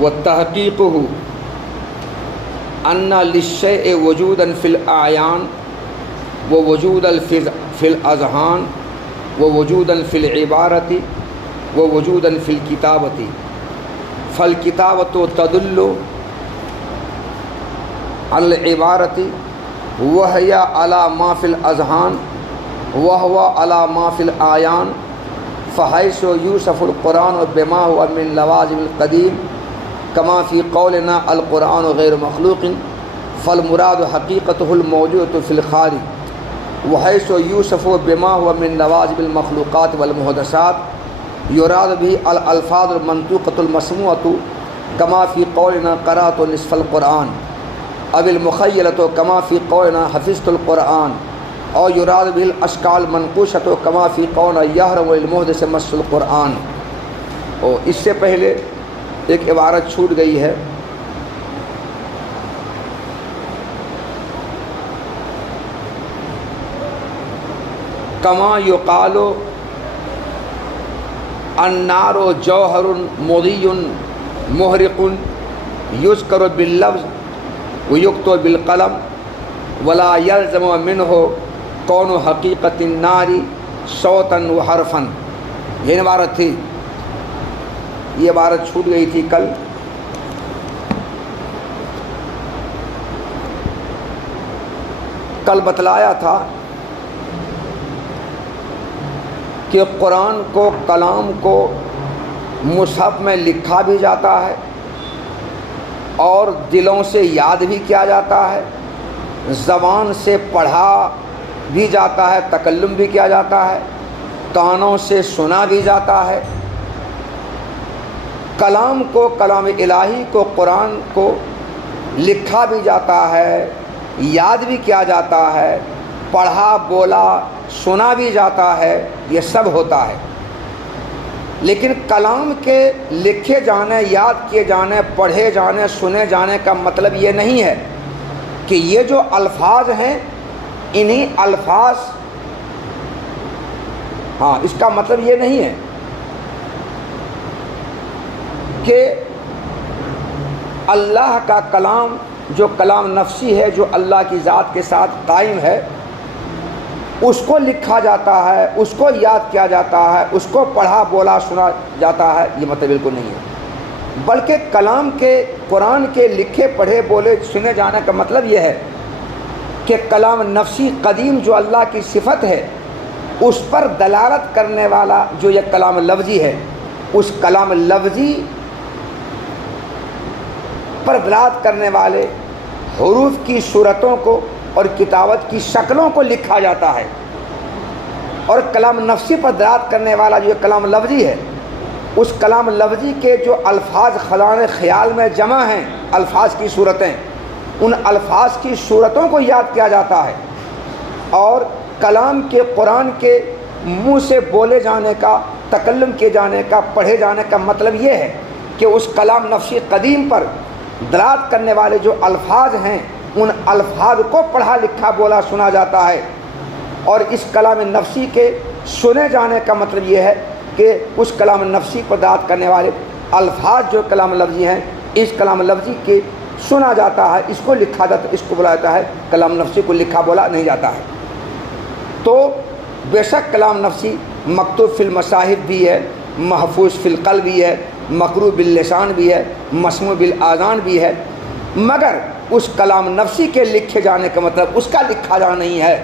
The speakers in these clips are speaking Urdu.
وتحقیقہ ان للشیء وجودا فی الاعیان ووجودا فی الاذہان ووجودا فی العبارۃ ووجودا فی الکتابۃ فالکتابۃ تدل علی العبارۃ وہی علی ما فی الاذہان وہو علی ما فی الاعیان فحیث یوصف القرآن بما هو من لوازم القدیم کما فی قولنا القرآن غیر مخلوق فالمراد حقیقتہ الموجودۃ فی الخارج وحیث یوصف بما هو من لوازم المخلوقات والمحدثات یراد به الالفاظ المنطوقۃ المسموعۃ کما فی قولنا قرأت نصف القرآن او المخیلۃ کما فی قولنا حفظت القرآن اور یراد به الاشکال منقوشۃ کما فی قولنا یحرم للمحدث مس القرآن۔ اور اس سے پہلے ایک عبارت چھوٹ گئی ہے، کما یقال النار جوہر مضی محرق یذکر باللفظ ویکتب بالقلم ولا یلزم منہ کون حقیقت النار صوتا وحرفا۔ یہ عبارت تھی، یہ عبارت چھوٹ گئی تھی کل۔ کل بتلایا تھا کہ قرآن کو، کلام کو مصحف میں لکھا بھی جاتا ہے اور دلوں سے یاد بھی کیا جاتا ہے، زبان سے پڑھا بھی جاتا ہے، تکلم بھی کیا جاتا ہے، کانوں سے سنا بھی جاتا ہے۔ کلام کو، کلام الہی کو، قرآن کو لکھا بھی جاتا ہے، یاد بھی کیا جاتا ہے، پڑھا بولا سنا بھی جاتا ہے، یہ سب ہوتا ہے۔ لیکن کلام کے لکھے جانے، یاد کیے جانے، پڑھے جانے، سنے جانے کا مطلب یہ نہیں ہے کہ یہ جو الفاظ ہیں انہی الفاظ، اس کا مطلب یہ نہیں ہے کہ اللہ کا کلام جو کلام نفسی ہے، جو اللہ کی ذات کے ساتھ قائم ہے، اس کو لکھا جاتا ہے، اس کو یاد کیا جاتا ہے، اس کو پڑھا بولا سنا جاتا ہے، یہ مطلب بالکل نہیں ہے۔ بلکہ کلام کے، قرآن کے لکھے پڑھے بولے سنے جانے کا مطلب یہ ہے کہ کلام نفسی قدیم جو اللہ کی صفت ہے اس پر دلالت کرنے والا جو یہ کلام لفظی ہے، اس کلام لفظی پر دلالت کرنے والے حروف کی صورتوں کو اور کتابت کی شکلوں کو لکھا جاتا ہے، اور کلام نفسی پر دلالت کرنے والا جو کلام لفظی ہے، اس کلام لفظی کے جو الفاظ خزانۂ خیال میں جمع ہیں، الفاظ کی صورتیں، ان الفاظ کی صورتوں کو یاد کیا جاتا ہے۔ اور کلام کے، قرآن کے منہ سے بولے جانے کا، تکلم کیے جانے کا، پڑھے جانے کا مطلب یہ ہے کہ اس کلام نفسی قدیم پر دلالت کرنے والے جو الفاظ ہیں ان الفاظ کو پڑھا لکھا بولا سنا جاتا ہے۔ اور اس کلام نفسی کے سنے جانے کا مطلب یہ ہے کہ اس کلام نفسی کو دلالت کرنے والے الفاظ جو کلام لفظی ہیں، اس کلام لفظی کے سنا جاتا ہے، اس کو لکھا جاتا ہے، اس کو بولا جاتا ہے۔ کلام نفسی کو لکھا بولا نہیں جاتا ہے۔ تو بے شک کلام نفسی مکتوب فی المصاحف بھی ہے، محفوظ فی القلب بھی ہے، مقروء باللسان بھی ہے، مسموع بالاذان بھی ہے، مگر اس کلام نفسی کے لکھے جانے کا مطلب اس کا لکھا جانا نہیں ہے،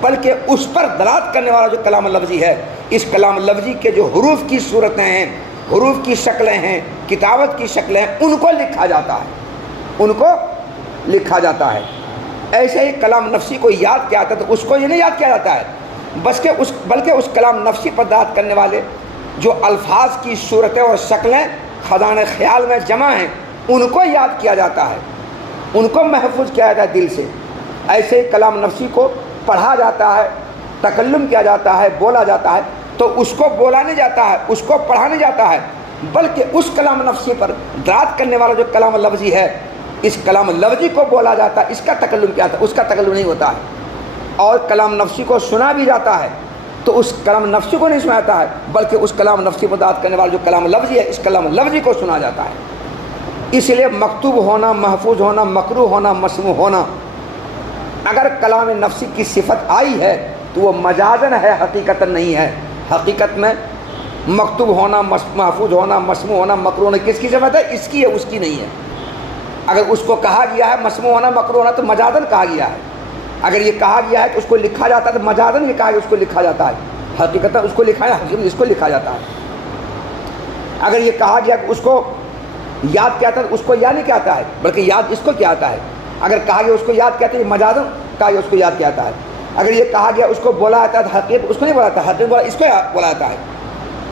بلکہ اس پر دلالت کرنے والا جو کلام لفظی ہے، اس کلام لفظی کے جو حروف کی صورتیں ہیں، حروف کی شکلیں ہیں، کتابت کی شکلیں ہیں، ان کو لکھا جاتا ہے، ان کو لکھا جاتا ہے۔ ایسے ہی کلام نفسی کو یاد کیا جاتا ہے تو اس کو یہ نہیں یاد کیا جاتا ہے، بلکہ اس کلام نفسی پر دلالت کرنے والے جو الفاظ کی صورتیں اور شکلیں خزانۂ خیال میں جمع ہیں ان کو یاد کیا جاتا ہے، ان کو محفوظ کیا جاتا ہے دل سے۔ ایسے ہی کلام نفسی کو پڑھا جاتا ہے، تکلم کیا جاتا ہے، بولا جاتا ہے، تو اس کو بولا نہیں جاتا ہے، اس کو پڑھا نہیں جاتا ہے، بلکہ اس کلام نفسی پر دلالت کرنے والا جو کلام لفظی ہے، اس کلام لفظی کو بولا جاتا ہے، اس کا تکلم کیا تھا، اس کا تکلم نہیں ہوتا ہے۔ اور کلام نفسی کو سنا بھی جاتا ہے تو اس کلام نفسی کو نہیں سنا جاتا ہے، بلکہ اس کلام نفسی پر دلالت کرنے والا جو کلام لفظی ہے، اس کلام لفظی کو سنا جاتا ہے۔ اس لیے مکتوب ہونا، محفوظ ہونا، مقروء ہونا، مسموع ہونا، اگر کلام نفسی کی صفت آئی ہے تو وہ مجازن ہے، حقیقتاً نہیں ہے۔ حقیقت میں مکتوب ہونا، محفوظ ہونا، مسموع ہونا، مقروء ہونا کس کی صفت ہے؟ اس کی ہے، اس کی نہیں ہے۔ اگر اس کو کہا گیا ہے مسموع ہونا، مقروء ہونا تو مجازن کہا گیا ہے۔ اگر یہ کہا گیا ہے کہ اس کو لکھا جاتا ہے تو مجازن یہ کہا کہ اس کو لکھا جاتا ہے، حقیقتاً اس کو لکھا ہے، حقیقت اس کو لکھا جاتا ہے۔ اگر یہ کہا گیا کہ اس کو یاد کیا آتا ہے، اس کو یاد نہیں کیا آتا ہے بلکہ یاد اس کو کیا آتا ہے۔ اگر کہا گیا اس کو یاد کیا آتا ہے، مجازن کہا گیا اس کو یاد کیا آتا ہے۔ اگر یہ کہا گیا اس کو بولا جاتا ہے تو حقیقت اس کو نہیں بولا جاتا، حقیقت بولا اس کو بولا جاتا ہے،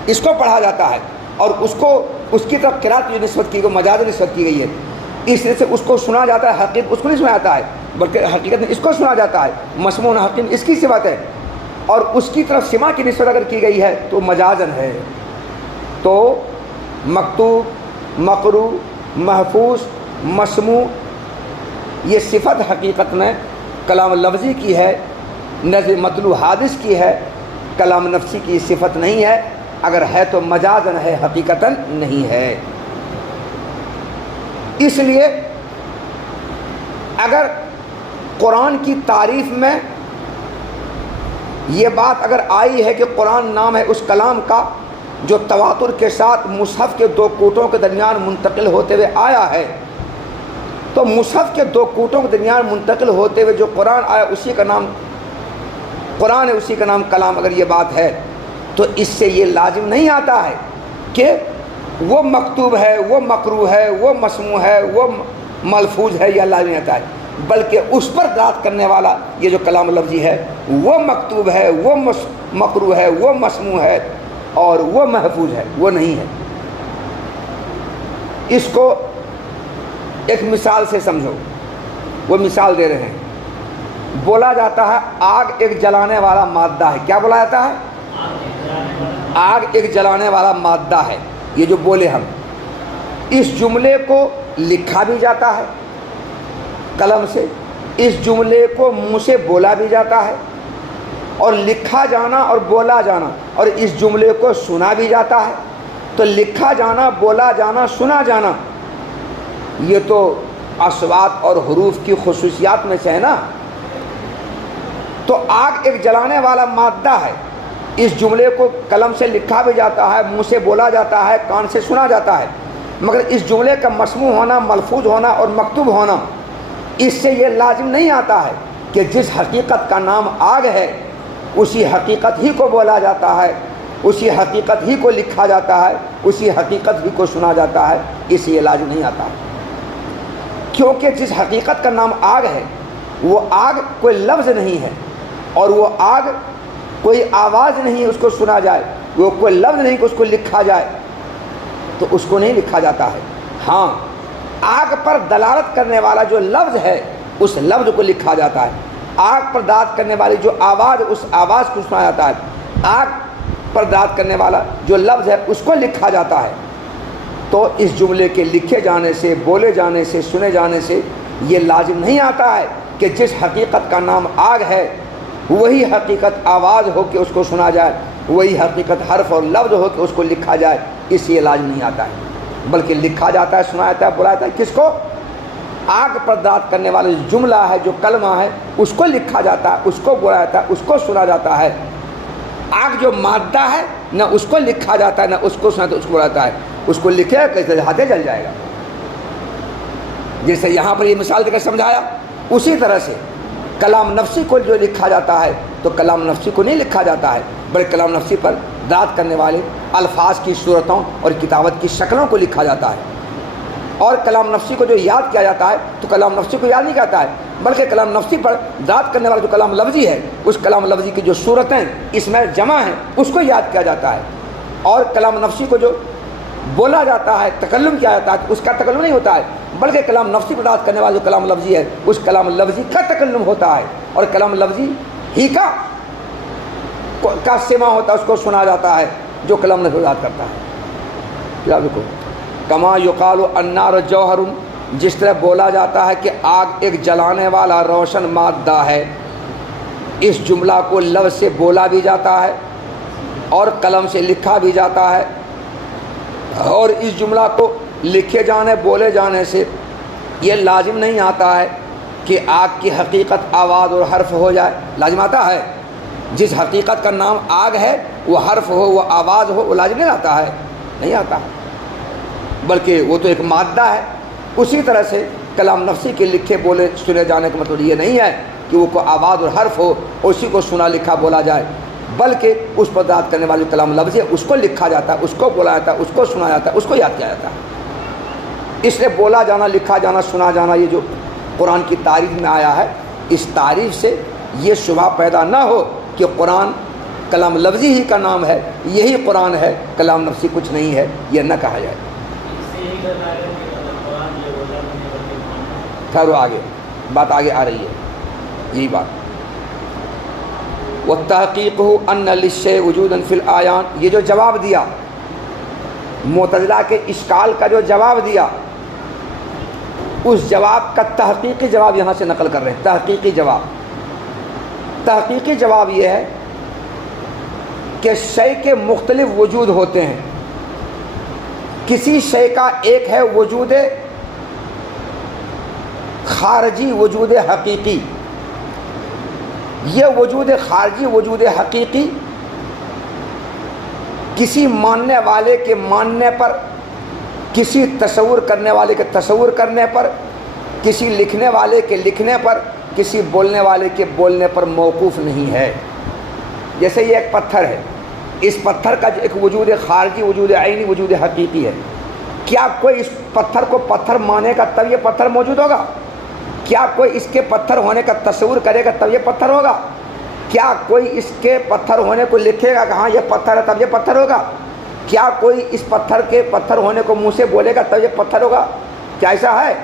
اس کو پڑھا جاتا ہے، اور اس کو اس کی طرف قرات جو نسبت کی گئی مجازن نسبت کی گئی ہے، اس طرح سے اس کو سنا جاتا ہے۔ حقیقت اس کو نہیں سنا جاتا ہے بلکہ حقیقت میں اس کو سنا جاتا ہے۔ مسموع حقیقت اس کی صفت ہے، اور اس کی طرف سما کی نسبت اگر کی گئی ہے تو مجازن ہے۔ تو مکتوب، مقروء، محفوظ، مسموع یہ صفت حقیقت میں کلام لفظی کی ہے، نظر مطلوع حادث کی ہے، کلام نفسی کی صفت نہیں ہے۔ اگر ہے تو مجازن ہے، حقیقتاً نہیں ہے۔ اس لیے اگر قرآن کی تعریف میں یہ بات اگر آئی ہے کہ قرآن نام ہے اس کلام کا جو تواتر کے ساتھ مصحف کے دو کوٹوں کے درمیان منتقل ہوتے ہوئے آیا ہے، تو مصحف کے دو کوٹوں کے درمیان منتقل ہوتے ہوئے جو قرآن آیا اسی کا نام قرآن ہے، اسی کا نام کلام۔ اگر یہ بات ہے تو اس سے یہ لازم نہیں آتا ہے کہ وہ مکتوب ہے، وہ مقروء ہے، وہ مسموع ہے، وہ ملفوظ ہے، یہ لازم نہیں آتا ہے، بلکہ اس پر دلالت کرنے والا یہ جو کلام لفظی ہے وہ مکتوب ہے، وہ مقروء ہے، وہ مسموع ہے اور وہ محفوظ ہے، وہ نہیں ہے۔ اس کو ایک مثال سے سمجھو، وہ مثال دے رہے ہیں۔ بولا جاتا ہے آگ ایک جلانے والا مادہ ہے۔ کیا بولا جاتا ہے؟ آگ ایک جلانے والا مادہ ہے۔ یہ جو بولے ہم، اس جملے کو لکھا بھی جاتا ہے قلم سے، اس جملے کو منہ سے بولا بھی جاتا ہے، اور لکھا جانا اور بولا جانا، اور اس جملے کو سنا بھی جاتا ہے۔ تو لکھا جانا، بولا جانا، سنا جانا یہ تو اصوات اور حروف کی خصوصیات میں سے ہے نا۔ تو آگ ایک جلانے والا مادہ ہے، اس جملے کو قلم سے لکھا بھی جاتا ہے، منہ سے بولا جاتا ہے، کان سے سنا جاتا ہے، مگر اس جملے کا مسموع ہونا، ملفوظ ہونا اور مکتوب ہونا اس سے یہ لازم نہیں آتا ہے کہ جس حقیقت کا نام آگ ہے اسی حقیقت ہی کو بولا جاتا ہے، اسی حقیقت ہی کو لکھا جاتا ہے، اسی حقیقت ہی کو سنا جاتا ہے، اس سے یہ لازم نہیں آتا ہے۔ کیونکہ جس حقیقت کا نام آگ ہے وہ آگ کوئی لفظ نہیں ہے، اور وہ آگ کوئی آواز نہیں ہے اس کو سنا جائے، وہ کوئی لفظ نہیں کہ اس کو لکھا جائے، تو اس کو نہیں لکھا جاتا ہے۔ ہاں، آگ پر دلالت کرنے والا جو لفظ ہے اس لفظ کو لکھا جاتا ہے، آگ پر دلالت کرنے والی جو آواز اس آواز کو سنا جاتا ہے، آگ پر دلالت کرنے والا جو لفظ ہے اس کو لکھا جاتا ہے۔ تو اس جملے کے لکھے جانے سے، بولے جانے سے، سنے جانے سے یہ لازم نہیں آتا ہے کہ جس حقیقت کا نام آگ ہے وہی حقیقت آواز ہو کے اس کو سنا جائے، وہی حقیقت حرف اور لفظ ہو کے اس کو لکھا جائے، اس سے یہ لازم نہیں آتا ہے، بلکہ لکھا جاتا ہے، سنا جاتا ہے، بولا جاتا ہے۔ کس کو؟ آگ پر دلالت کرنے والا جو جملہ ہے، جو کلمہ ہے، اس کو لکھا جاتا ہے، اس کو بولا جاتا ہے، اس کو سنا جاتا ہے۔ آگ جو مادہ ہے نہ اس کو لکھا جاتا ہے نہ اس کو سنا جاتا ہے، اس کو بولا جاتا ہے۔ اس کو لکھے کیسے؟ ہاتھے جل جائے گا۔ جیسے یہاں پر یہ مثال دے کر سمجھایا، اسی طرح سے کلام نفسی کو جو لکھا جاتا ہے تو کلام نفسی کو نہیں لکھا جاتا ہے، بلکہ کلام نفسی پر دلالت کرنے والے الفاظ کی صورتوں اور کتابت کی شکلوں کو لکھا جاتا ہے۔ اور کلام نفسی کو جو یاد کیا جاتا ہے تو کلام نفسی کو یاد نہیں کہتا ہے، بلکہ کلام نفسی پر دلالت کرنے والا جو کلام لفظی ہے اس کلام لفظی کی جو صورتیں اس میں جمع ہیں اس کو یاد کیا جاتا ہے۔ اور کلام نفسی کو جو بولا جاتا ہے، تکلم کیا جاتا ہے، اس کا تکلم نہیں ہوتا ہے، بلکہ کلام نفسی پر دلالت کرنے والا جو کلام لفظی ہے اس کلام لفظی کا تکلم ہوتا ہے، اور کلام لفظی ہی کا سما ہوتا ہے، اس کو سنا جاتا ہے جو کلام نفسی پر دلالت کرتا ہے۔ کیا دیکھو، کما یقال النار جوہر، جس طرح بولا جاتا ہے کہ آگ ایک جلانے والا روشن مادہ ہے، اس جملہ کو لفظ سے بولا بھی جاتا ہے اور قلم سے لکھا بھی جاتا ہے، اور اس جملہ کو لکھے جانے بولے جانے سے یہ لازم نہیں آتا ہے کہ آگ کی حقیقت آواز اور حرف ہو جائے. لازم آتا ہے جس حقیقت کا نام آگ ہے وہ حرف ہو وہ آواز ہو, وہ لازم نہیں آتا ہے, نہیں آتا, بلکہ وہ تو ایک مادہ ہے. اسی طرح سے کلام نفسی کے لکھے بولے سنے جانے کا مطلب یہ نہیں ہے کہ وہ کوئی آواز اور حرف ہو اسی کو سنا لکھا بولا جائے, بلکہ اس پر داد کرنے والی کلام لفظ ہے اس کو لکھا جاتا ہے, اس کو بولا جاتا ہے, اس کو سنا جاتا ہے, اس کو یاد کیا جاتا ہے. اس لیے بولا جانا, لکھا جانا, سنا جانا یہ جو قرآن کی تعریف میں آیا ہے, اس تعریف سے یہ شبہ پیدا نہ ہو کہ قرآن کلام لفظی ہی کا نام ہے, یہی قرآن ہے, کلام نفسی کچھ نہیں ہے, یہ نہ کہا جائے. خیر آگے بات آگے آ رہی ہے یہی بات. وَالتَّحْقِيقُ أَنَّ لِلشَّيْءِ وُجُودًا فِي الْآيَانِ, یہ جو جواب دیا معتزلہ کے اشکال کا, جو جواب دیا اس جواب کا تحقیقی جواب یہاں سے نقل کر رہے ہیں. تحقیقی جواب, تحقیقی جواب یہ ہے کہ شے کے مختلف وجود ہوتے ہیں. کسی شے کا ایک ہے وجود خارجی, وجود حقیقی. یہ وجود خارجی, وجود حقیقی کسی ماننے والے کے ماننے پر, کسی تصور کرنے والے کے تصور کرنے پر, کسی لکھنے والے کے لکھنے پر, کسی بولنے والے کے بولنے پر موقوف نہیں ہے. جیسے یہ ایک پتھر ہے, اس پتھر کا جو ایک وجود خارجی, وجود عینی, وجود حقیقی ہے. کیا کوئی اس پتھر کو پتھر مانے گا تب یہ پتھر موجود ہوگا؟ کیا کوئی اس کے پتھر ہونے کا تصور کرے گا تب یہ پتھر ہوگا؟ کیا کوئی اس کے پتھر ہونے کو لکھے گا کہ ہاں یہ پتھر ہے تب یہ پتھر ہوگا؟ کیا کوئی اس پتھر کے پتھر ہونے کو منہ سے بولے گا تب یہ پتھر ہوگا؟ کیا ایسا ہے؟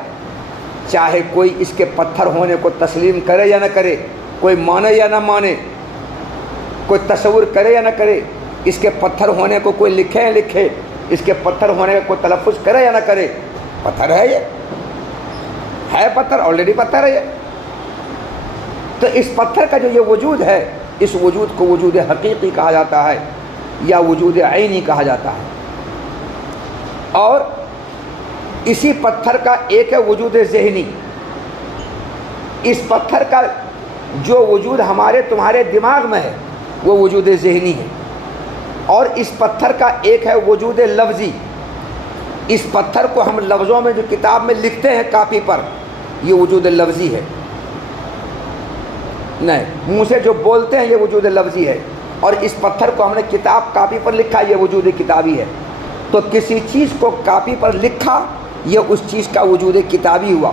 چاہے کوئی اس کے پتھر ہونے کو تسلیم کرے یا نہ کرے, کوئی مانے یا نہ مانے, کوئی تصور کرے یا نہ کرے, اس کے پتھر ہونے کو کوئی لکھے یا لکھے, اس کے پتھر ہونے کا کوئی تلفظ کرے یا نہ کرے, پتھر ہے, یہ ہے پتھر, آلریڈی پتھر ہے یہ. تو اس پتھر کا جو یہ وجود ہے, اس وجود کو وجود حقیقی کہا جاتا ہے یا وجود عینی کہا جاتا ہے. اور اسی پتھر کا ایک ہے وجود ذہنی. اس پتھر کا جو وجود ہمارے تمہارے دماغ میں ہے وہ وجود ذہنی ہے. اور اس پتھر کا ایک ہے وجود لفظی. اس پتھر کو ہم لفظوں میں جو کتاب میں لکھتے ہیں کاپی پر, یہ وجود لفظی ہے. نہیں, منہ سے جو بولتے ہیں یہ وجود لفظی ہے. اور اس پتھر کو ہم نے کتاب کاپی پر لکھا, یہ وجود کتابی ہے. تو کسی چیز کو کاپی پر لکھا, یہ اس چیز کا وجود کتابی ہوا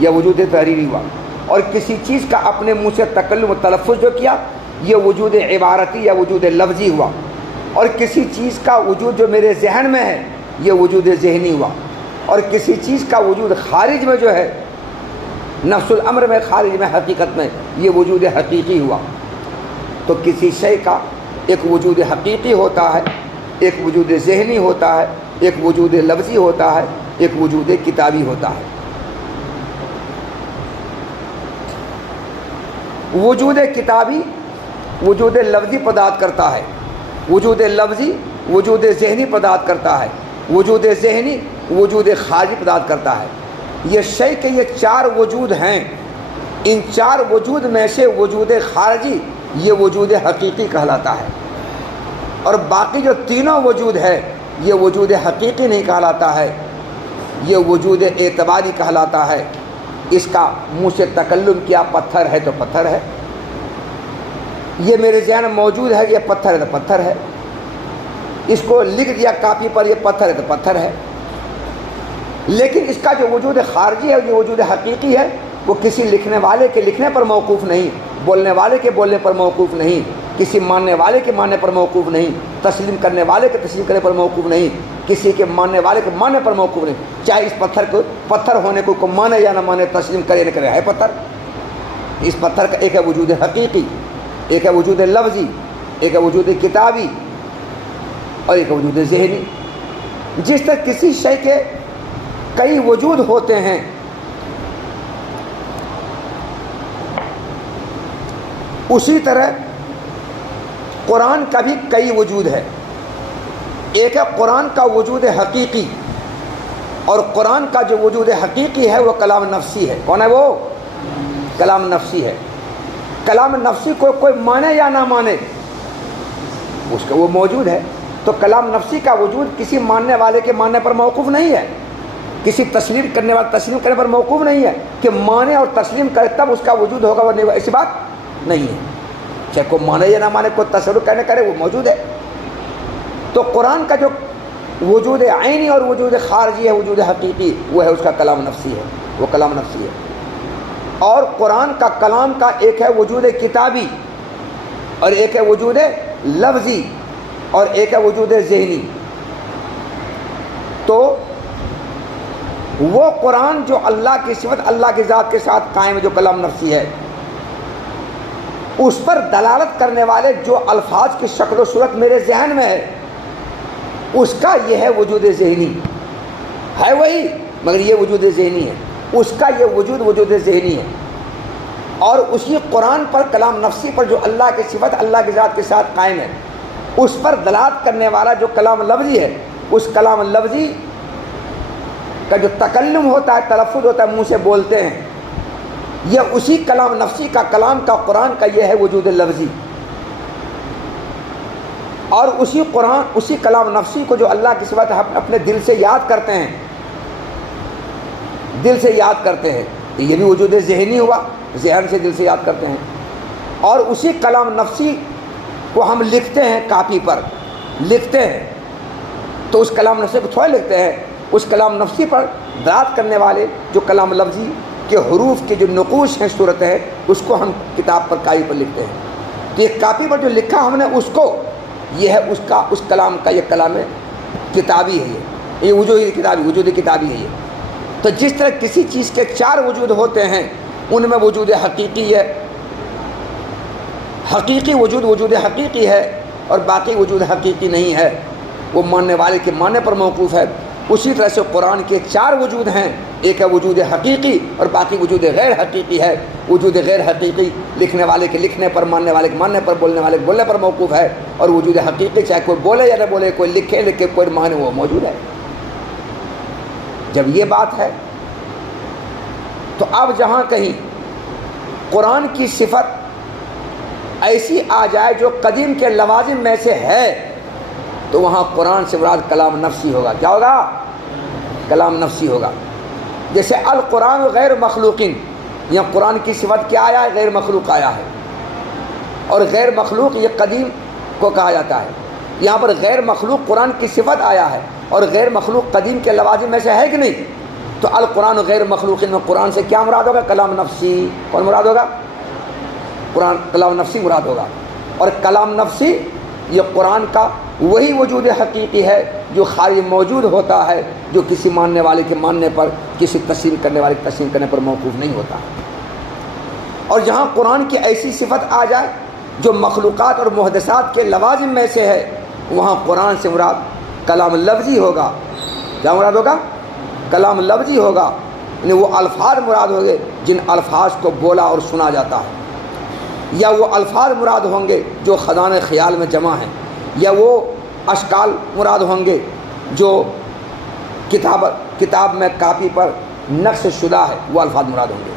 یا وجود تحریری ہوا. اور کسی چیز کا اپنے منہ سے تکلم و تلفظ جو کیا, یہ وجود عبارتی یا وجود لفظی ہوا. اور کسی چیز کا وجود جو میرے ذہن میں ہے یہ وجود ذہنی ہوا. اور کسی چیز کا وجود خارج میں جو ہے, نفس الامر میں, خارج میں, حقیقت میں, یہ وجود حقیقی ہوا. تو کسی شے کا ایک وجود حقیقی ہوتا ہے, ایک وجود ذہنی ہوتا ہے, ایک وجود لفظی ہوتا ہے, ایک وجود کتابی ہوتا ہے. وجود کتابی وجود لفظی پدات کرتا ہے, وجود لفظی وجود ذہنی پدات کرتا ہے, وجود ذہنی وجود خارجی پدات کرتا ہے. یہ شے کے یہ چار وجود ہیں. ان چار وجود میں سے وجود خارجی یہ وجود حقیقی کہلاتا ہے. اور باقی جو تینوں وجود ہے یہ وجود حقیقی نہیں کہلاتا ہے, یہ وجود اعتباری کہلاتا ہے. اس کا منہ سے تکلم کیا, پتھر ہے تو پتھر ہے, یہ میرے ذہن میں موجود ہے, یہ پتھر ہے تو پتھر ہے. اس کو لکھ دیا کاپی پر, یہ پتھر ہے تو پتھر ہے. لیکن اس کا جو وجود خارجی ہے, یہ وجود حقیقی ہے, وہ کسی لکھنے والے کے لکھنے پر موقوف نہیں, بولنے والے کے بولنے پر موقوف نہیں, کسی ماننے والے کے ماننے پر موقوف نہیں, تسلیم کرنے والے کے تسلیم کرنے پر موقوف نہیں, کسی کے ماننے والے کے ماننے پر موقوف نہیں. چاہے اس پتھر کو پتھر ہونے کو مانے یا نہ مانے, تسلیم کرے نہ کرے, ہے پتھر. اس پتھر کا ایک ہے وجود حقیقی, ایک ہے وجود لفظی, ایک ہے وجود کتابی, اور ایک ہے وجود ذہنی. جس طرح کسی شے کے کئی وجود ہوتے ہیں, اسی طرح قرآن کا بھی کئی وجود ہے. ایک ہے قرآن کا وجود حقیقی, اور قرآن کا جو وجود حقیقی ہے وہ کلام نفسی ہے. کون ہے وہ؟ کلام نفسی ہے. کلام نفسی کو کوئی مانے یا نہ مانے اس کا وہ موجود ہے. تو کلام نفسی کا وجود کسی ماننے والے کے ماننے پر موقوف نہیں ہے, کسی تسلیم کرنے والے تسلیم کرنے پر موقوف نہیں ہے کہ مانے اور تسلیم کرے تب اس کا وجود ہوگا, وہ نہیں, ایسی بات نہیں ہے. چاہے کوئی مانے یا نہ مانے, کوئی تصور کرنے کرے, وہ موجود ہے. تو قرآن کا جو وجود عینی اور وجود خارجی ہے, وجود حقیقی, وہ ہے اس کا کلام نفسی ہے, وہ کلام نفسی ہے. اور قرآن کا کلام کا ایک ہے وجود کتابی اور ایک ہے وجود لفظی اور ایک ہے وجود ذہنی. تو وہ قرآن جو اللہ کی صفت اللہ کی ذات کے ساتھ قائم ہے, جو کلام نفسی ہے, اس پر دلالت کرنے والے جو الفاظ کی شکل و صورت میرے ذہن میں ہے, اس کا یہ ہے وجود ذہنی ہے وہی, مگر یہ وجود ذہنی ہے. اس کا یہ وجود ذہنی ہے. اور اسی قرآن پر کلام نفسی پر جو اللہ کی صفت اللہ کی ذات کے ساتھ قائم ہے, اس پر دلالت کرنے والا جو کلام لفظی ہے, اس کلام لفظی کا جو تکلم ہوتا ہے, تلفظ ہوتا ہے, منہ سے بولتے ہیں, یہ اسی کلام نفسی کا کلام کا قرآن کا یہ ہے وجود لفظی. اور اسی قرآن اسی کلام نفسی کو جو اللہ کی صفت اپنے دل سے یاد کرتے ہیں, دل سے یاد کرتے ہیں, یہ بھی وجود ذہنی ہوا, ذہن سے دل سے یاد کرتے ہیں. اور اسی کلام نفسی کو ہم لکھتے ہیں, کاپی پر لکھتے ہیں, تو اس کلام نفسی کو تھوڑے لکھتے ہیں, اس کلام نفسی پر دلالت کرنے والے جو کلام لفظی کے حروف کے جو نقوش ہیں, صورت ہے, اس کو ہم کتاب پر کاپی پر لکھتے ہیں. تو یہ کاپی پر جو لکھا ہم نے, اس کو یہ ہے اس کلام کا, یہ کلام کتابی ہے, یہ وجود کتابی ہے. یہ تو جس طرح کسی چیز کے 4 وجود ہوتے ہیں, ان میں وجود حقیقی ہے, حقیقی وجود حقیقی ہے, اور باقی وجود حقیقی نہیں ہے, وہ ماننے والے کے ماننے پر موقوف ہے. اسی طرح سے قرآن کے 4 وجود ہیں, ایک ہے وجود حقیقی اور باقی وجود غیر حقیقی ہے. وجود غیر حقیقی لکھنے والے کے لکھنے پر, ماننے والے کے ماننے پر, بولنے والے کے بولنے پر موقوف ہے, اور وجود حقیقی چاہے کوئی بولے یا نہ بولے, کوئی لکھے کوئی مانے, وہ موجود ہے. جب یہ بات ہے تو اب جہاں کہیں قرآن کی صفت ایسی آ جائے جو قدیم کے لوازم میں سے ہے, تو وہاں قرآن سے مراد کلام نفسی ہوگا. کیا ہوگا؟ کلام نفسی ہوگا. جیسے القرآن غیر مخلوقین, یہاں قرآن کی صفت کیا آیا ہے؟ غیر مخلوق آیا ہے. اور غیر مخلوق یہ قدیم کو کہا جاتا ہے. یہاں پر غیر مخلوق قرآن کی صفت آیا ہے, اور غیر مخلوق قدیم کے لوازم میں سے ہے کہ نہیں؟ تو القرآن غیر مخلوقین میں قرآن سے کیا مراد ہوگا؟ کلام نفسی. کون مراد ہوگا؟ قرآن کلام نفسی مراد ہوگا. اور کلام نفسی یہ قرآن کا وہی وجود حقیقی ہے جو خالی موجود ہوتا ہے, جو کسی ماننے والے کے ماننے پر, کسی تسلیم کرنے والے کے تسلیم کرنے پر موقوف نہیں ہوتا. اور جہاں قرآن کی ایسی صفت آ جائے جو مخلوقات اور محدثات کے لوازم میں سے ہے, وہاں قرآن سے مراد کلام لفظی ہوگا. کیا مراد ہوگا؟ کلام لفظی ہوگا, یعنی وہ الفاظ مراد ہوں گے جن الفاظ کو بولا اور سنا جاتا ہے, یا وہ الفاظ مراد ہوں گے جو خزانۂ خیال میں جمع ہیں, یا وہ اشکال مراد ہوں گے جو کتاب میں کاپی پر نقش شدہ ہے, وہ الفاظ مراد ہوں گے.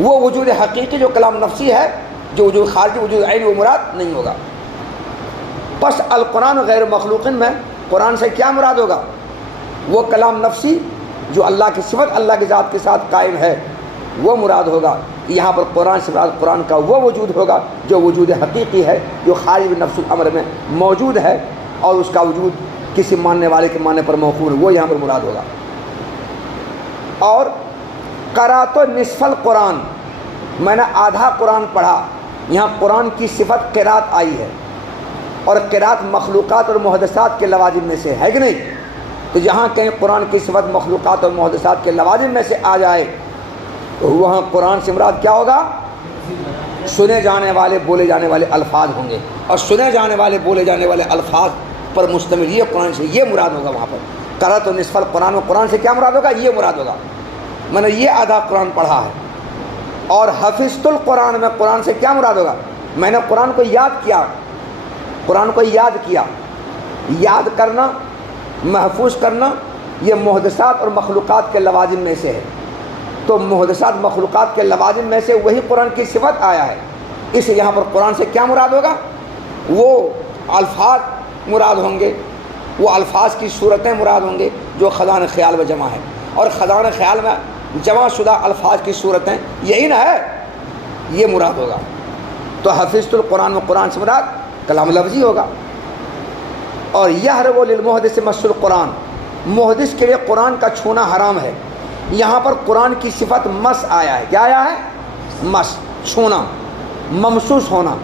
وہ وجود حقیقی جو کلام نفسی ہے, جو وجود خارجی وجود عین, وہ مراد نہیں ہوگا. پس القرآن غیر مخلوقین میں قرآن سے کیا مراد ہوگا؟ وہ کلام نفسی جو اللہ کی صفت اللہ کی ذات کے ساتھ قائم ہے, وہ مراد ہوگا. یہاں پر قرآن سے مراد قرآن کا وہ وجود ہوگا جو وجود حقیقی ہے, جو خارج نفس الامر میں موجود ہے, اور اس کا وجود کسی ماننے والے کے ماننے پر موقوف ہے, وہ یہاں پر مراد ہوگا. اور قرأت نصف القرآن, میں نے آدھا قرآن پڑھا. یہاں قرآن کی صفت قرأت آئی ہے, اور قرأت مخلوقات اور محدثات کے لوازم میں سے ہے کہ نہیں؟ تو جہاں کہیں قرآن کی صفت مخلوقات اور محدثات کے لوازم میں سے آ جائے, تو وہاں قرآن سے مراد کیا ہوگا؟ سنے جانے والے بولے جانے والے الفاظ ہوں گے, اور سنے جانے والے بولے جانے والے الفاظ پر مشتمل یہ قرآن سے یہ مراد ہوگا. وہاں پر قرأت نصف القرآن میں قرآن سے کیا مراد ہوگا؟ یہ مراد ہوگا, میں نے یہ آدھا قرآن پڑھا ہے. اور حفظت القرآن میں قرآن سے کیا مراد ہوگا؟ میں نے قرآن کو یاد کیا. قرآن کو یاد کیا, یاد کرنا, محفوظ کرنا, یہ محدثات اور مخلوقات کے لوازم میں سے ہے۔ تو محدثات مخلوقات کے لوازم میں سے وہی قرآن کی صفت آیا ہے، اس لیے یہاں پر قرآن سے کیا مراد ہوگا؟ وہ الفاظ مراد ہوں گے، وہ الفاظ کی صورتیں مراد ہوں گے جو خزان خیال میں جمع ہے، اور خزان خیال میں جمع شدہ الفاظ کی صورتیں یہی نہ ہے، یہ مراد ہوگا۔ تو حفظت القرآن میں قرآن سے مراد کلام لفظی ہوگا۔ اور یحرم للمحدث مس القرآن، محدث کے لیے قرآن کا چھونا حرام ہے۔ یہاں پر قرآن کی صفت مس آیا ہے، کیا آیا ہے؟ مس، چھونا، ممسوس ہونا،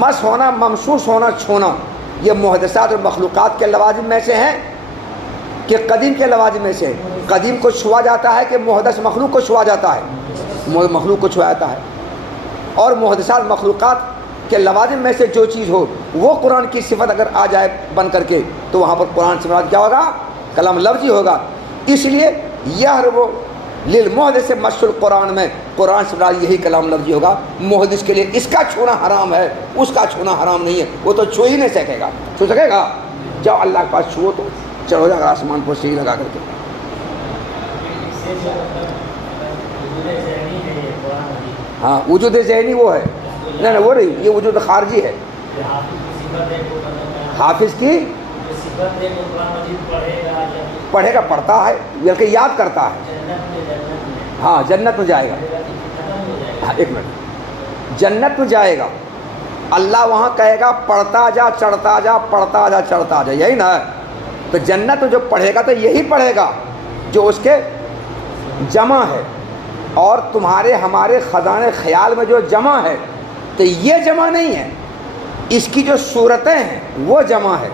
مس ہونا، ممسوس ہونا، چھونا، یہ محدثات اور مخلوقات کے لوازم میں سے ہیں کہ قدیم کے لوازم میں سے؟ قدیم کو چھوا جاتا ہے کہ محدث مخلوق کو چھوا جاتا ہے؟ مخلوق کو چھوا جاتا ہے۔ اور محدثات مخلوقات کے لوازم میں سے جو چیز ہو وہ قرآن کی صفت اگر آ جائے بن کر کے تو وہاں پر قرآن سے مراد کیا ہوگا؟ کلام لفظی ہوگا۔ اس لیے یحرم للمحدث مس القرآن میں قرآن سے مراد یہی کلام لفظی ہوگا۔ محدث کے لیے اس کا چھونا حرام ہے، اس کا چھونا حرام نہیں ہے، وہ تو چھو ہی نہیں سکے گا۔ چھو سکے گا؟ جب اللہ کے پاس چھو تو چڑھو جا کر آسمان پر سیڑھی لگا کر کے۔ ہاں وجود ذہنی وہ ہے، نہیں وہ نہیں، یہ وجود خارجی ہے۔ حافظ کی پڑھے گا، پڑھتا ہے بلکہ یاد کرتا ہے۔ ہاں جنت میں جائے گا، ہاں ایک منٹ، جنت میں جائے گا، اللہ وہاں کہے گا پڑھتا جا چڑھتا جا، پڑھتا جا چڑھتا جا، یہی نا؟ تو جنت میں جو پڑھے گا تو یہی پڑھے گا جو اس کے جمع ہے، اور تمہارے ہمارے خزانے خیال میں جو جمع ہے تو یہ جمع نہیں ہے، اس کی جو صورتیں ہیں وہ جمع ہے،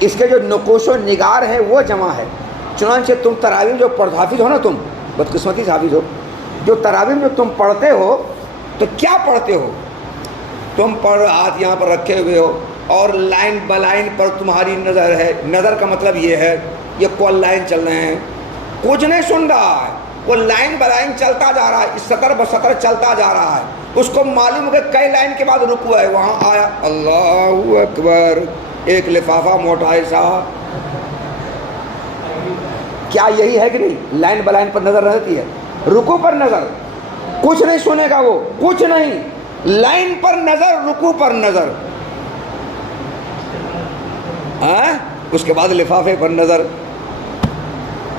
اس کے جو نقوش و نگار ہیں وہ جمع ہے۔ چنانچہ تم تراویح جو حافظ ہو نا، تم بدقسمتی سے حافظ ہو، جو تراویح جو تم پڑھتے ہو تو کیا پڑھتے ہو؟ تم پڑھ ہاتھ یہاں پر رکھے ہوئے ہو اور لائن بلائن پر تمہاری نظر ہے۔ نظر کا مطلب یہ ہے یہ کون لائن چل رہے ہیں، کچھ نہیں سن رہا ہے، وہ لائن بلائن چلتا جا رہا ہے، سطر بسطر چلتا جا رہا ہے، اس کو معلوم ہے کئی لائن کے بعد رکوع ہے، وہاں آیا اللہ اکبر، ایک لفافہ موٹا ایسا، کیا یہی ہے کہ نہیں؟ لائن بلائن پر نظر رہتی ہے، رکوع پر نظر، کچھ نہیں سنے گا وہ، کچھ نہیں، لائن پر نظر، رکوع پر نظر، اس کے بعد لفافے پر نظر۔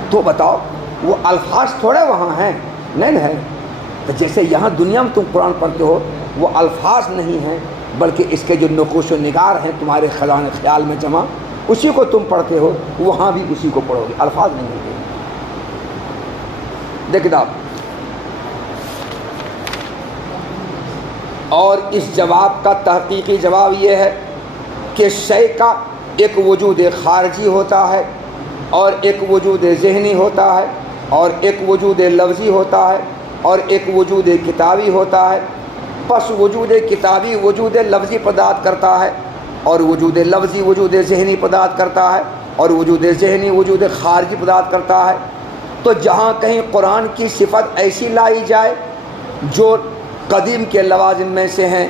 تو بتاؤ وہ الفاظ تھوڑے وہاں ہیں، نہیں ہے؟ تو جیسے یہاں دنیا میں تم قرآن پڑھتے ہو وہ الفاظ نہیں ہیں بلکہ اس کے جو نقوش و نگار ہیں تمہارے خزانے خیال میں جمع، اسی کو تم پڑھتے ہو، وہاں بھی اسی کو پڑھو گے، الفاظ نہیں ہوں گے۔ دیکھ آپ، اور اس جواب کا تحقیقی جواب یہ ہے کہ شے کا ایک وجود خارجی ہوتا ہے اور ایک وجود ذہنی ہوتا ہے اور ایک وجود لفظی ہوتا ہے اور ایک وجود کتابی ہوتا ہے۔ پس وجود کتابی وجود لفظی پدات کرتا ہے اور وجود لفظی وجود ذہنی پدات کرتا ہے اور وجود ذہنی وجود خارجی پدات کرتا ہے۔ تو جہاں کہیں قرآن کی صفت ایسی لائی جائے جو قدیم کے لوازم میں سے ہیں،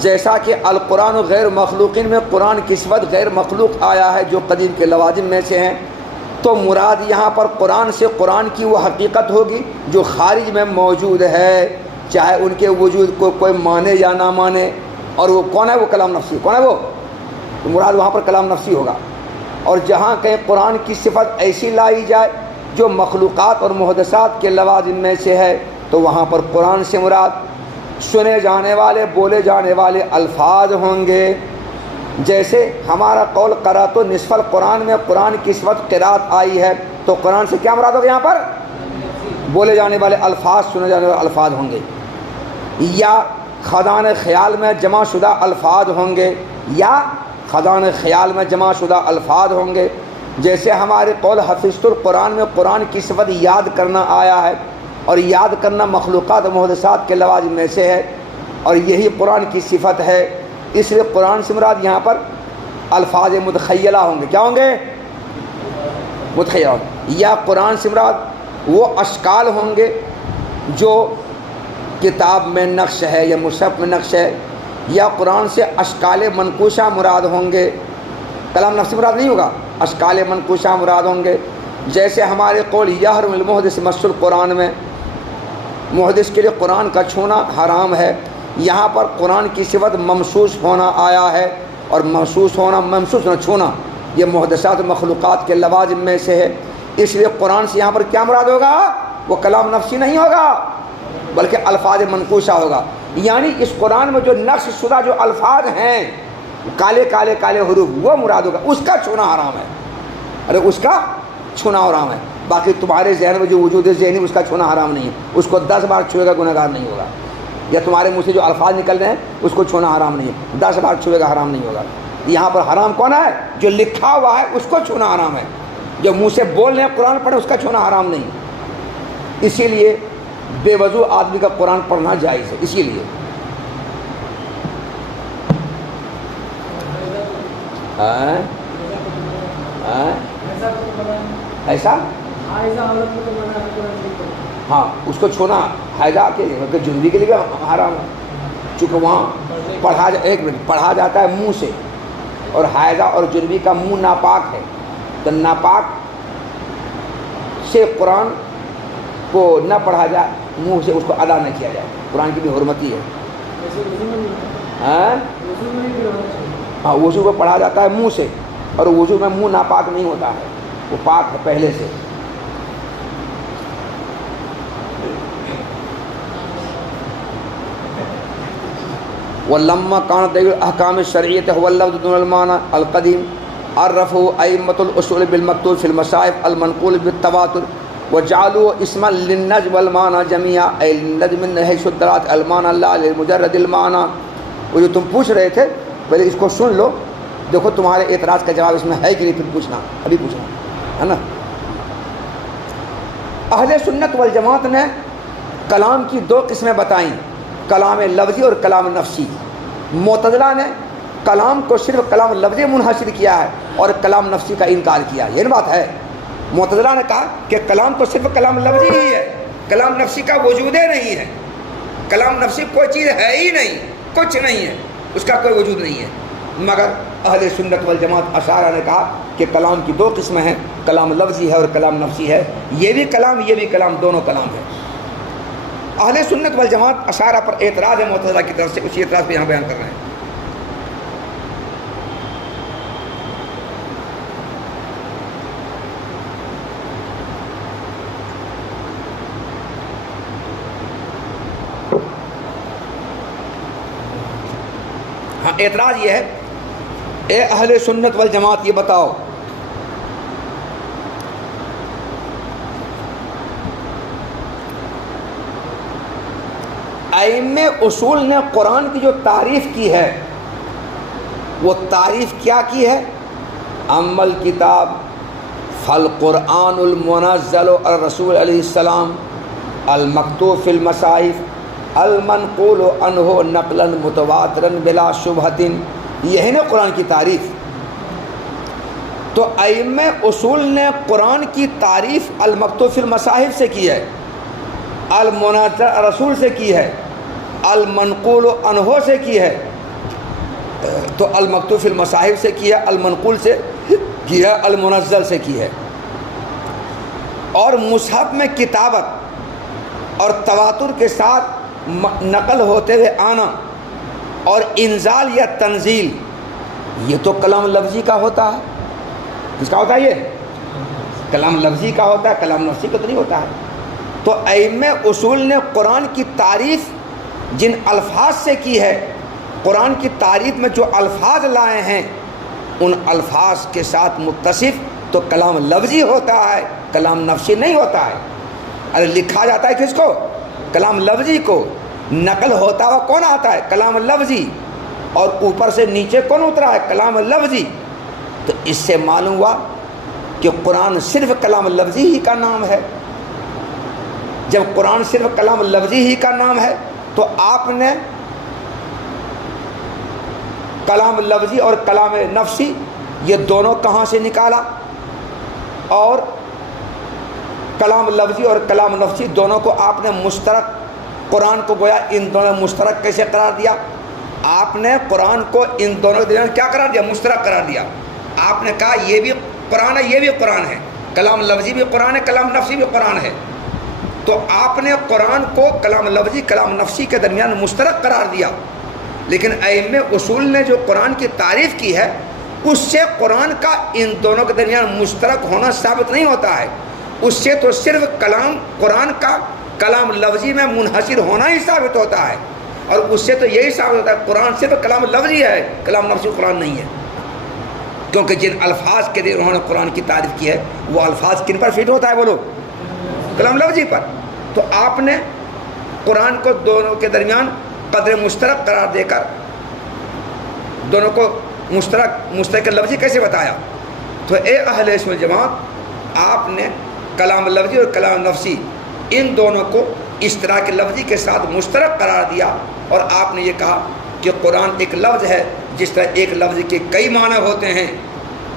جیسا کہ القرآن غیر مخلوقین میں قرآن کی صفت غیر مخلوق آیا ہے جو قدیم کے لوازم میں سے ہیں، تو مراد یہاں پر قرآن سے قرآن کی وہ حقیقت ہوگی جو خارج میں موجود ہے، چاہے ان کے وجود کو کوئی مانے یا نہ مانے۔ اور وہ کون ہے؟ وہ کلام نفسی، کون ہے وہ؟ تو مراد وہاں پر کلام نفسی ہوگا۔ اور جہاں کہیں قرآن کی صفت ایسی لائی جائے جو مخلوقات اور محدثات کے لوازم میں سے ہے تو وہاں پر قرآن سے مراد سنے جانے والے، بولے جانے والے الفاظ ہوں گے۔ جیسے ہمارا قول قرأت نصف القرآن میں قرآن کی صفت قرأت آئی ہے تو قرآن سے کیا مراد ہوگا؟ یہاں پر بولے جانے والے الفاظ، سنے جانے والے الفاظ ہوں گے، یا خزان خیال میں جمع شدہ الفاظ ہوں گے، یا خزان خیال میں جمع شدہ الفاظ ہوں گے۔ جیسے ہمارے قول حفظت القرآن میں قرآن کی صفت یاد کرنا آیا ہے، اور یاد کرنا مخلوقات و محدثات کے لوازم میں سے ہے، اور یہی قرآن کی صفت ہے، اس لیے قرآن سے مراد یہاں پر الفاظ متخیلہ ہوں گے۔ کیا ہوں گے؟ متخیلہ ہوں گے۔ یا قرآن سے مراد وہ اشکال ہوں گے جو کتاب میں نقش ہے یا مصحف میں نقش ہے، یا قرآن سے اشکال منقوشہ مراد ہوں گے۔ کلام نفس مراد نہیں ہوگا، اشکال منقوشہ مراد ہوں گے۔ جیسے ہمارے قول یحرم المحدث مس القرآن میں محدث کے لیے قرآن کا چھونا حرام ہے، یہاں پر قرآن کی صفت ممسوس ہونا آیا ہے، اور ممسوس ہونا چھونا یہ محدثات مخلوقات کے لوازم میں سے ہے، اس لیے قرآن سے یہاں پر کیا مراد ہوگا؟ وہ کلام نفسی نہیں ہوگا بلکہ الفاظ منقوشہ ہوگا، یعنی اس قرآن میں جو نقش شدہ جو الفاظ ہیں کالے کالے کالے حروف وہ مراد ہوگا، اس کا چھونا حرام ہے، ارے اس کا چھونا حرام ہے، باقی تمہارے ذہن میں جو وجود ذہنی اس کا چھونا حرام نہیں ہے، اس کو 10 بار چھوئے گا گناہ گار نہیں ہوگا، یا تمہارے منہ سے جو الفاظ نکل رہے ہیں اس کو چھونا حرام نہیں ہے، 10 بار چھوئے گا حرام نہیں ہوگا۔ یہاں پر حرام کون ہے؟ جو لکھا ہوا ہے اس کو چھونا حرام ہے، جو منہ سے بول رہے ہیں قرآن پڑھے اس کا چھونا حرام نہیں، اسی لیے بے وضو آدمی کا قرآن پڑھنا جائز ہے، اسی لیے ایسا ہاں اس کو چھونا حیضہ کے لیے جنوبی کے لیے بھی حرام ہے، چونکہ وہاں پڑھا جاتا ہے منہ سے، اور حیضہ اور جنوبی کا منہ ناپاک ہے، تو ناپاک سے قرآن کو نہ پڑھا جائے، منہ سے اس کو ادا نہ کیا جائے، قرآن کی بھی حرمتی ہے۔ ہاں وضو کو پڑھا جاتا ہے منہ سے، اور وضو میں منہ ناپاک نہیں ہوتا ہے، وہ پاک ہے پہلے سے۔ وَلَمَّا كَانَ دَلِيلُ الْأَحْكَامِ الشَّرْعِيَّةِ هُوَ اللَّفْظُ دُونَ الْمَعْنَى الْقَدِيمِ عَرَّفَهُ أَئِمَّةُ الْأُصُولِ بِالْمَكْتُوبِ فِي الْمَصَاحِفِ الْمَنْقُولِ بِالتَّوَاتُرِ وَجَعَلُوهُ اسْمًا لِلنَّجْمِ وَالْمَعْنَى جَمِيعًا أي للنجم من حيث الدلالة المعنى لا لمجرد المعنى۔ وہ جو تم پوچھ رہے تھے پہلے اس کو سن لو، دیکھو تمہارے اعتراض کا جواب اس میں ہے کہ نہیں، پھر پوچھنا، ابھی پوچھنا ہے نا۔ اہل سنت والجماعت نے کلام کی 2 قسمیں بتائیں، کلام لفظی اور کلام نفسی۔ معتزلہ نے کلام کو صرف کلام لفظی منحصر کیا ہے اور کلام نفسی کا انکار کیا، یہ بات ہے۔ معتزلہ نے کہا کہ کلام تو صرف کلام لفظی ہی ہے، کلام نفسی کا وجود ہی نہیں ہے، کلام نفسی کوئی چیز ہے ہی نہیں، کچھ نہیں ہے، اس کا کوئی وجود نہیں ہے۔ مگر اہل سنت والجماعت اشاعرہ نے کہا کہ کلام کی 2 قسمیں ہیں، کلام لفظی ہے اور کلام نفسی ہے، یہ بھی کلام دونوں کلام ہے۔ اہل سنت والجماعت اشاعرہ پر اعتراض ہے معتزلہ کی طرف سے، اسی اعتراض پہ یہاں بیان کر رہے ہیں۔ ہاں اعتراض یہ ہے، اے اہل سنت والجماعت یہ بتاؤ ائمہ اصول نے قرآن کی جو تعریف کی ہے وہ تعریف کیا کی ہے؟ اما الکتاب فالقرآن المنزل الرسول علیہ السلام المکتوب فی المصاحف المنقول عنہ نقلا متواترا بلا شبہۃ، یہ ہے نا قرآن کی تعریف۔ تو ائمہ اصول نے قرآن کی تعریف المکتوب فی المصاحف سے کی ہے، المنزل رسول سے کی ہے، المنقول عنہ سے کی ہے، تو المکتوب فی المصاحف سے کی ہے، المنقول سے کی ہے، المنزل سے کی ہے۔ اور مصحف میں کتابت اور تواتر کے ساتھ نقل ہوتے ہوئے آنا اور انزال یا تنزیل یہ تو کلام لفظی کا ہوتا ہے۔ کس کا ہوتا ہے؟ یہ کلام لفظی کا ہوتا ہے، کلام نفسی کا تو نہیں ہوتا ہے۔ تو ائمہ اصول نے قرآن کی تعریف جن الفاظ سے کی ہے، قرآن کی تعریف میں جو الفاظ لائے ہیں ان الفاظ کے ساتھ متصف تو کلام لفظی ہوتا ہے، کلام نفسی نہیں ہوتا ہے۔ ارے لکھا جاتا ہے کس کو؟ کلام لفظی کو۔ نقل ہوتا ہوا کون آتا ہے؟ کلام لفظی۔ اور اوپر سے نیچے کون اترا ہے؟ کلام لفظی۔ تو اس سے معلوم ہوا کہ قرآن صرف کلام لفظی ہی کا نام ہے۔ جب قرآن صرف کلام لفظی ہی کا نام ہے تو آپ نے کلام لفظی اور کلام نفسی یہ دونوں کہاں سے نکالا؟ اور کلام لفظی اور کلام نفسی دونوں کو آپ نے مشترک، قرآن کو گویا ان دونوں مشترک کیسے قرار دیا؟ آپ نے قرآن کو ان دونوں کے درمیان کیا قرار دیا؟ مشترک قرار دیا۔ آپ نے کہا یہ بھی قرآن ہے، یہ بھی قرآن ہے، کلام لفظی بھی قرآن ہے، کلام نفسی بھی قرآن ہے. تو آپ نے قرآن کو کلام لفظی کلام نفسی کے درمیان مشترک قرار دیا، لیکن ائمہ اصول نے جو قرآن کی تعریف کی ہے اس سے قرآن کا ان دونوں کے درمیان مشترک ہونا ثابت نہیں ہوتا ہے. اس سے تو صرف کلام قرآن کا کلام لفظی میں منحصر ہونا ہی ثابت ہوتا ہے، اور اس سے تو یہی ثابت ہوتا ہے قرآن صرف کلام لفظی ہے، کلام نفسی قرآن نہیں ہے. کیونکہ جن الفاظ کے لیے انہوں نے قرآن کی تعریف کی ہے وہ الفاظ کن پر فٹ ہوتا ہے بولو؟ کلام لفظی پر. تو آپ نے قرآن کو دونوں کے درمیان قدر مشترک قرار دے کر دونوں کو مشترک لفظی کیسے بتایا؟ تو اے اہل سنت والجماعت، آپ نے کلام لفظی اور کلام نفسی ان دونوں کو اشتراک لفظی کے ساتھ مشترک قرار دیا، اور آپ نے یہ کہا کہ قرآن ایک لفظ ہے، جس طرح ایک لفظ کے کئی معنی ہوتے ہیں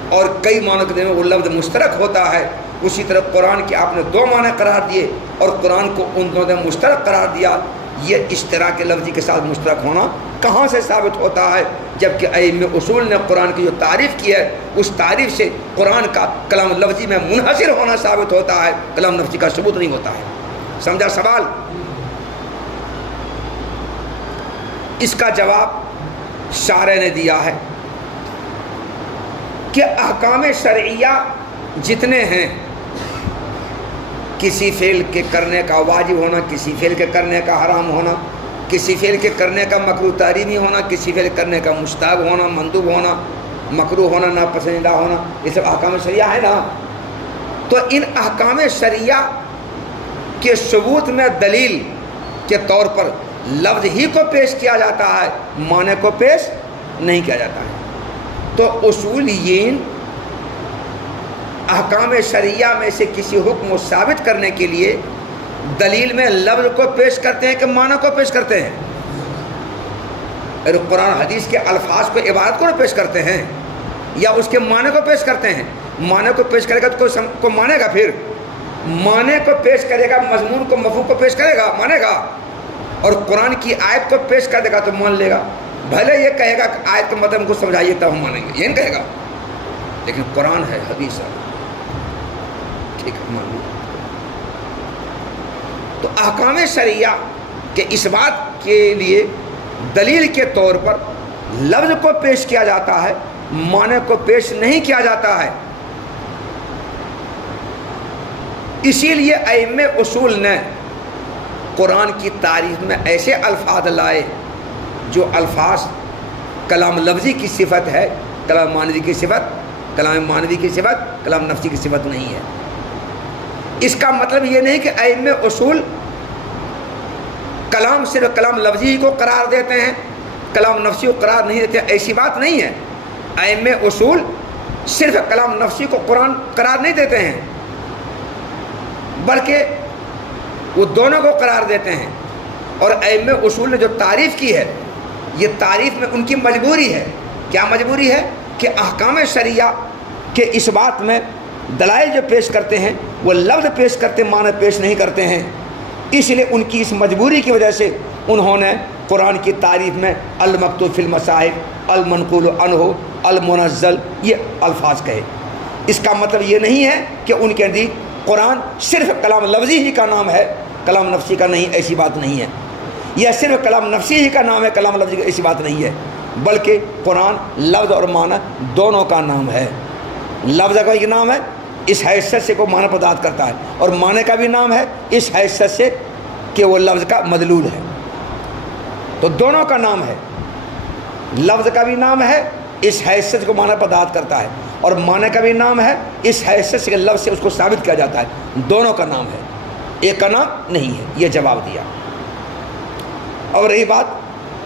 اور کئی معنی کے درمیان وہ لفظ مشترک ہوتا ہے، اسی طرح قرآن کے آپ نے دو معنی قرار دیے اور قرآن کو ان دونوں نے مشترک قرار دیا. یہ اشتراک لفظی کے ساتھ مشترک ہونا کہاں سے ثابت ہوتا ہے؟ جبکہ ائمہ اصول نے قرآن کی جو تعریف کی ہے اس تعریف سے قرآن کا کلام لفظی میں منحصر ہونا ثابت ہوتا ہے، کلام نفسی کا ثبوت نہیں ہوتا ہے. سمجھا سوال؟ اس کا جواب شارح نے دیا ہے کہ احکام شرعیہ جتنے ہیں، کسی فعل کے کرنے کا واجب ہونا، کسی فعل کے کرنے کا حرام ہونا، کسی فعل کے کرنے کا مکروہ تحریمی ہونا، کسی فعل کرنے کا مستحب ہونا، مندوب ہونا، مکروہ ہونا، ناپسندیدہ ہونا، یہ سب احکام شرعیہ ہے نا. تو ان احکام شرعیہ کے ثبوت میں دلیل کے طور پر لفظ ہی کو پیش کیا جاتا ہے، معنی کو پیش نہیں کیا جاتا ہے. تو اصولیین احکام شرعیہ میں سے کسی حکم کو ثابت کرنے کے لیے دلیل میں لفظ کو پیش کرتے ہیں کہ معنی کو پیش کرتے ہیں؟ قرآن حدیث کے الفاظ کو، عبارت کو پیش کرتے ہیں یا اس کے معنی کو پیش کرتے ہیں؟ معنی کو پیش کرے گا تو کوئی مانے گا، پھر معنی کو پیش کرے گا، مضمون کو مفہوم کو پیش کرے گا، مانے گا. اور قرآن کی آیت کو پیش کر دے گا تو مان لے گا. بھلے یہ کہے گا کہ آیت کے مطلب کو سمجھائیے تب ہم مانیں گے، یہ نہیں کہے گا، لیکن قرآن ہے، حدیث ہے، ٹھیک ہے مان لو. تو احکام شرعیہ کے اس بات کے لیے دلیل کے طور پر لفظ کو پیش کیا جاتا ہے، معنی کو پیش نہیں کیا جاتا ہے. اسی لیے ائمہ اصول نے قرآن کی تعریف میں ایسے الفاظ لائے جو الفاظ کلام لفظی کی صفت ہے، کلام معنوی کی صفت، کلام معنوی کی صفت، کلام نفسی کی صفت نہیں ہے. اس کا مطلب یہ نہیں کہ ائمہ اصول کلام صرف کلام لفظی کو قرار دیتے ہیں، کلام نفسی کو قرار نہیں دیتے، ایسی بات نہیں ہے. ائمہ اصول صرف کلام نفسی کو قرآن قرار نہیں دیتے ہیں، بلکہ وہ دونوں کو قرار دیتے ہیں. اور ائمہ اصول نے جو تعریف کی ہے، یہ تعریف میں ان کی مجبوری ہے. کیا مجبوری ہے؟ کہ احکام شرعیہ کے اس بات میں دلائل جو پیش کرتے ہیں وہ لفظ پیش کرتے، معنی پیش نہیں کرتے ہیں. اس لیے ان کی اس مجبوری کی وجہ سے انہوں نے قرآن کی تعریف میں المکتوب فی المصاحف، المنقول عنہ، المنزل یہ الفاظ کہے. اس کا مطلب یہ نہیں ہے کہ ان کے نزدیک قرآن صرف کلام لفظی ہی کا نام ہے، کلام نفسی کا نہیں، ایسی بات نہیں ہے. یا صرف کلام نفسی ہی کا نام ہے، کلام لفظی کا، ایسی بات نہیں ہے. بلکہ قرآن لفظ اور معنی دونوں کا نام ہے. لفظ کا ایک نام ہے، اس حیثیت سے کو معنی پرداد کرتا ہے، اور معنی کا بھی نام ہے اس حیثیت سے کہ وہ لفظ کا مدلول ہے. تو دونوں کا نام ہے. لفظ کا بھی نام ہے، اس حیثیت کو معنی پرداد کرتا ہے، اور معنی کا بھی نام ہے اس حیثیت سے کہ لفظ سے اس کو ثابت کیا جاتا ہے. دونوں کا نام ہے، ایک کا نام نہیں ہے. یہ جواب دیا. اور رہی بات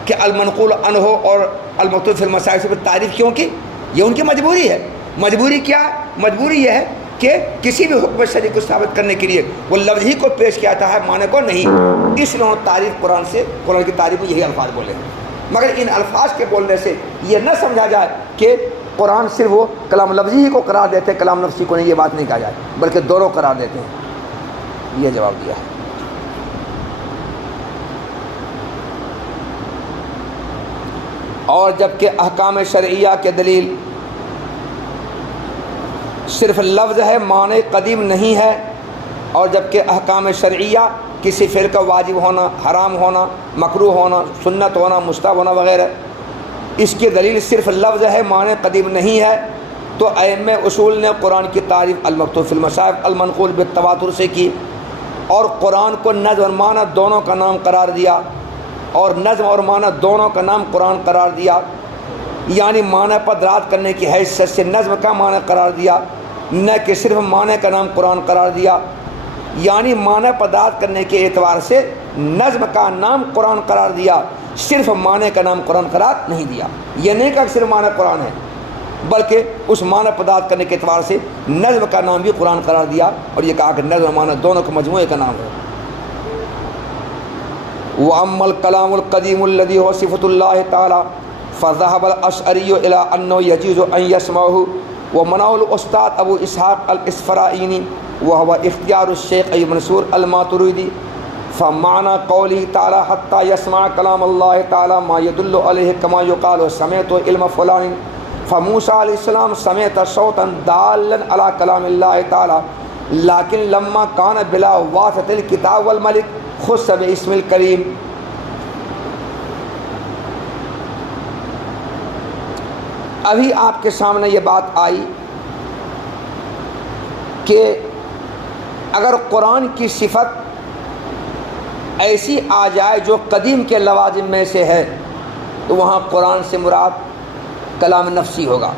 کہ المنقول عنہ اور المکتوب فی المصاحف سے تعریف کیوں کی، یہ ان کی مجبوری ہے. مجبوری کیا ہے؟ مجبوری یہ ہے کہ کسی بھی حکم شرعی کو ثابت کرنے کے لیے وہ لفظ ہی کو پیش کیا جاتا ہے، معنی کو نہیں. اس لیے تعریف قرآن سے، قرآن کی تعریف میں یہی الفاظ بولے ہیں. مگر ان الفاظ کے بولنے سے یہ نہ سمجھا جائے کہ قرآن صرف وہ کلام لفظی ہی کو قرار دیتے ہیں، کلام نفسی کو نہیں. یہ بات نہیں کہا جائے، بلکہ دونوں قرار دیتے ہیں. یہ جواب دیا ہے. اور جبکہ احکام شرعیہ کے دلیل صرف لفظ ہے، معنی قدیم نہیں ہے، اور جبکہ احکام شرعیہ کسی فعل کا واجب ہونا، حرام ہونا، مکروہ ہونا، سنت ہونا، مستحب ہونا وغیرہ، اس کی دلیل صرف لفظ ہے، معنی قدیم نہیں ہے، تو ائمہ اصول نے قرآن کی تعریف المکتوب فی المصاحف المنقول بالتواتر سے کی، اور قرآن کو نظم اور معنی دونوں کا نام قرار دیا، اور نظم اور معنی دونوں کا نام قرآن قرار دیا، یعنی معنی پر دلالت کرنے کی حیثیت سے نظم کا معنی قرار دیا، نہ کہ صرف معنی کا نام قرآن قرار دیا، یعنی معنی پر دلالت کرنے کے اعتبار سے نظم کا نام قرآن قرار دیا، صرف معنی کا نام قرآن قرار نہیں دیا۔ یہ نہیں کہا کہ صرف معنی قرآن ہے، بلکہ اس معنی پر دلالت کرنے کے اعتبار سے نظم کا نام بھی قرآن قرار دیا، اور یہ کہا کہ نظم و معنی دونوں کے مجموعے کا نام ہے۔ وَأَمَّا الْكَلَامُ الْقَدِيمُ الَّذِي هُوَ صِفَةُ اللَّهِ تَعَالَى فَذَهَبَ الْأَشْعَرِيُّ إِلَىٰ أَنَّهُ يَجُوزُ أَن يَسْمَعَهُ وَمَنَعَهُ الْأُسْتَاذُ أَبُو إِسْحَاقَ الْإِصْفَرَائِينِي وَهُوَ اخْتِيَارُ الشَّيْخِ أَبِي مَنْصُورِ الْمَاتُرِيدِي فَمَعْنَىٰ قَوْلِهِ تَعَالَىٰ حَتَّىٰ يَسْمَعَ كَلَامَ اللَّهِ تَعَالَىٰ مَا يَدُلُّ عَلَيْهِ كَمَا يُقَالُ سَمِعْتُ عِلْمَ فُلَانٍ فموسیٰ علیہ السلام سمعت صوتا دالا علی کلام اللہ تعالی لیکن لما کان بلا واسطۃ الکتاب والملک خص باسم الکریم۔ ابھی آپ کے سامنے یہ بات آئی کہ اگر قرآن کی صفت ایسی آ جائے جو قدیم کے لوازم میں سے ہے تو وہاں قرآن سے مراد کلام نفسی ہوگا۔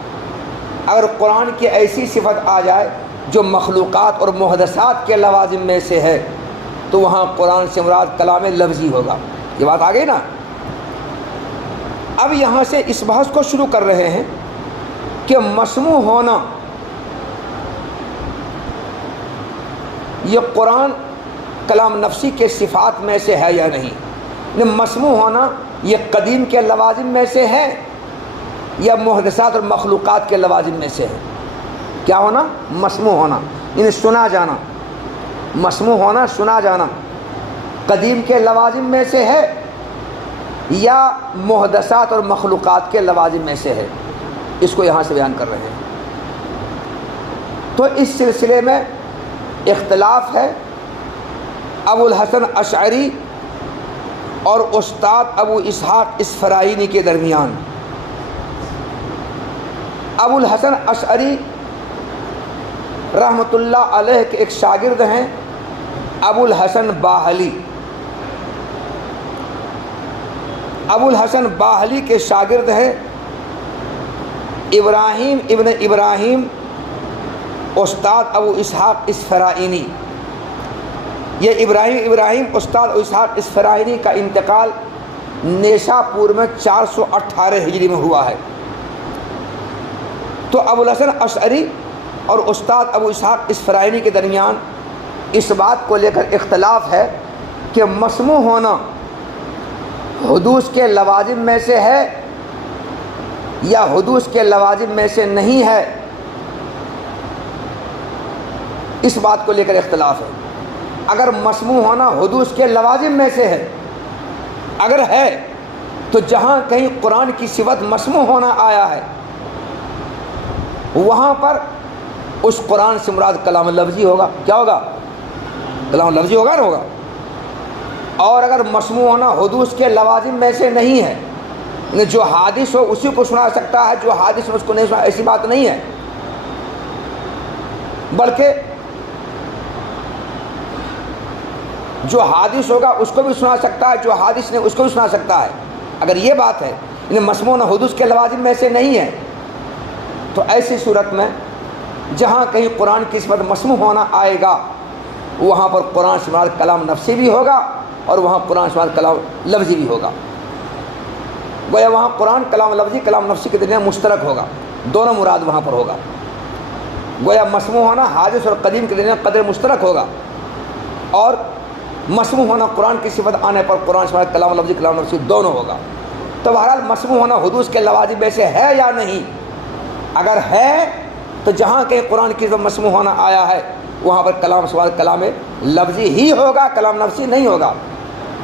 اگر قرآن کی ایسی صفت آ جائے جو مخلوقات اور محدثات کے لوازم میں سے ہے تو وہاں قرآن سے مراد کلام لفظی ہوگا۔ یہ بات آ گئی نا؟ اب یہاں سے اس بحث کو شروع کر رہے ہیں کہ مسموع ہونا یہ قرآن کلام نفسی کے صفات میں سے ہے یا نہیں؟ مسموع ہونا یہ قدیم کے لوازم میں سے ہے یا محدثات اور مخلوقات کے لوازم میں سے ہے؟ کیا ہونا؟ مسموع ہونا یعنی سنا جانا، مسموع ہونا سنا جانا قدیم کے لوازم میں سے ہے یا محدثات اور مخلوقات کے لوازم میں سے ہے؟ اس کو یہاں سے بیان کر رہے ہیں۔ تو اس سلسلے میں اختلاف ہے ابو الحسن اشعری اور استاد ابو اسحاق اصفرائینی کے درمیان۔ ابو الحسن اشعری رحمۃ اللہ علیہ کے ایک شاگرد ہیں ابو الحسن باہلی۔ ابو الحسن باہلی کے شاگرد ہیں ابراہیم ابن ابراہیم استاد ابو اسحاق اصفرائینی۔ یہ ابراہیم استاد ابو اسحاق اصفرائینی کا انتقال نیشا پور میں 418 ہجری میں ہوا ہے۔ تو ابو الحسن اشعری اور استاد ابو اسحاق اصفرائینی کے درمیان اس بات کو لے کر اختلاف ہے کہ مسموع ہونا حدوث کے لوازم میں سے ہے یا حدوث کے لوازم میں سے نہیں ہے۔ اس بات کو لے کر اختلاف ہے۔ اگر مسموع ہونا حدوث کے لوازم میں سے ہے، اگر ہے تو جہاں کہیں قرآن کی صفت مسموع ہونا آیا ہے وہاں پر اس قرآن سے مراد کلام لفظی ہوگا۔ کیا ہوگا؟ کلام لفظی ہوگا نا ہوگا۔ اور اگر مسموع ہونا حدوث کے لوازم میں سے نہیں ہے، جو حادث ہو اسی کو سنا سکتا ہے، جو حادث ہو اس کو نہیں سنا، ایسی بات نہیں ہے، بلکہ جو حادث ہوگا اس کو بھی سنا سکتا ہے، جو حادث نہیں اس کو بھی سنا سکتا ہے۔ اگر یہ بات ہے یعنی مسموع ہونا حدوث کے لوازم میں سے نہیں ہے تو ایسی صورت میں جہاں کہیں قرآن کی صفت مسموع ہونا آئے گا وہاں پر قرآن سے مراد کلام نفسی بھی ہوگا اور وہاں قرآن سے مراد کلام لفظی بھی ہوگا۔ گویا وہاں قرآن کلام لفظی کلام نفسی کے درمیان مشترک ہوگا، دونوں مراد وہاں پر ہوگا۔ گویا مسموع ہونا حادث اور قدیم کے درمیان قدر مشترک ہوگا، اور مسموع ہونا قرآن کی صفت آنے پر قرآن سے مراد کلام لفظی کلام نفسی دونوں ہوگا۔ تو بہرحال مسموع ہونا حدوث کے لوازم میں سے ہے یا نہیں؟ اگر ہے تو جہاں کہیں قرآن کی صفت مسموع ہونا آیا ہے وہاں پر کلام سے مراد کلام لفظی ہی ہوگا، کلام نفسی نہیں ہوگا۔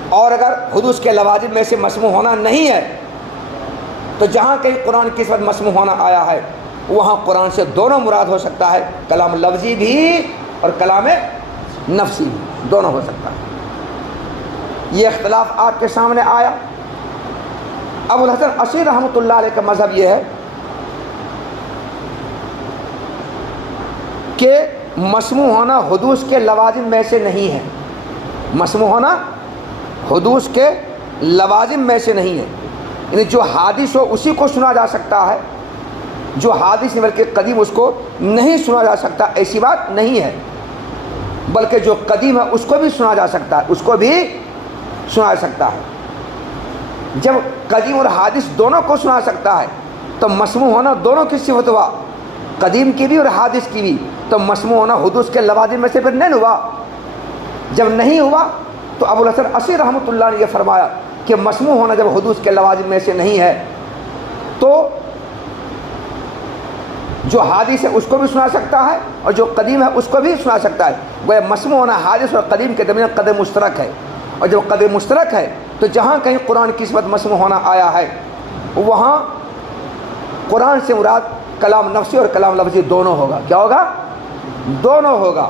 اور اگر حدوث کے لوازم میں سے مسموع ہونا نہیں ہے تو جہاں کہیں قرآن کی صفت مسموع ہونا آیا ہے وہاں قرآن سے دونوں مراد ہو سکتا ہے، کلام لفظی بھی اور کلام نفسی بھی، دونوں ہو سکتا ہے۔ یہ اختلاف آپ کے سامنے آیا۔ ابو الحسن عشری رحمۃ اللہ علیہ کا مذہب یہ ہے کہ مسموع ہونا حدوث کے لوازم میں سے نہیں ہے، مسموع ہونا حدوث کے لوازم میں سے نہیں ہے، یعنی جو حادث ہو اسی کو سنا جا سکتا ہے، جو حادث نہیں بلکہ قدیم اس کو نہیں سنا جا سکتا، ایسی بات نہیں ہے، بلکہ جو قدیم ہے اس کو بھی سنا جا سکتا ہے، اس کو بھی سنا جا سکتا ہے۔ جب قدیم اور حادث دونوں کو سنا سکتا ہے تو مسموع ہونا دونوں کی صفت ہوا، قدیم کی بھی اور حادث کی بھی، تو مسموع ہونا حدوث کے لوازم میں سے پھر نہیں ہوا۔ جب نہیں ہوا تو ابو الحسن عشری رحمۃ اللہ نے یہ فرمایا کہ مسموع ہونا جب حدوث کے لوازم میں سے نہیں ہے تو جو حادث ہے اس کو بھی سنا سکتا ہے اور جو قدیم ہے اس کو بھی سنا سکتا ہے۔ وہ مسموع ہونا حادث اور قدیم کے درمیان قدر مشترک ہے، اور جب قدر مشترک ہے تو جہاں کہیں قرآن کی صفت مسموع ہونا آیا ہے وہاں قرآن سے مراد کلام نفسی اور کلام لفظی دونوں ہوگا۔ کیا ہوگا؟ دونوں ہوگا۔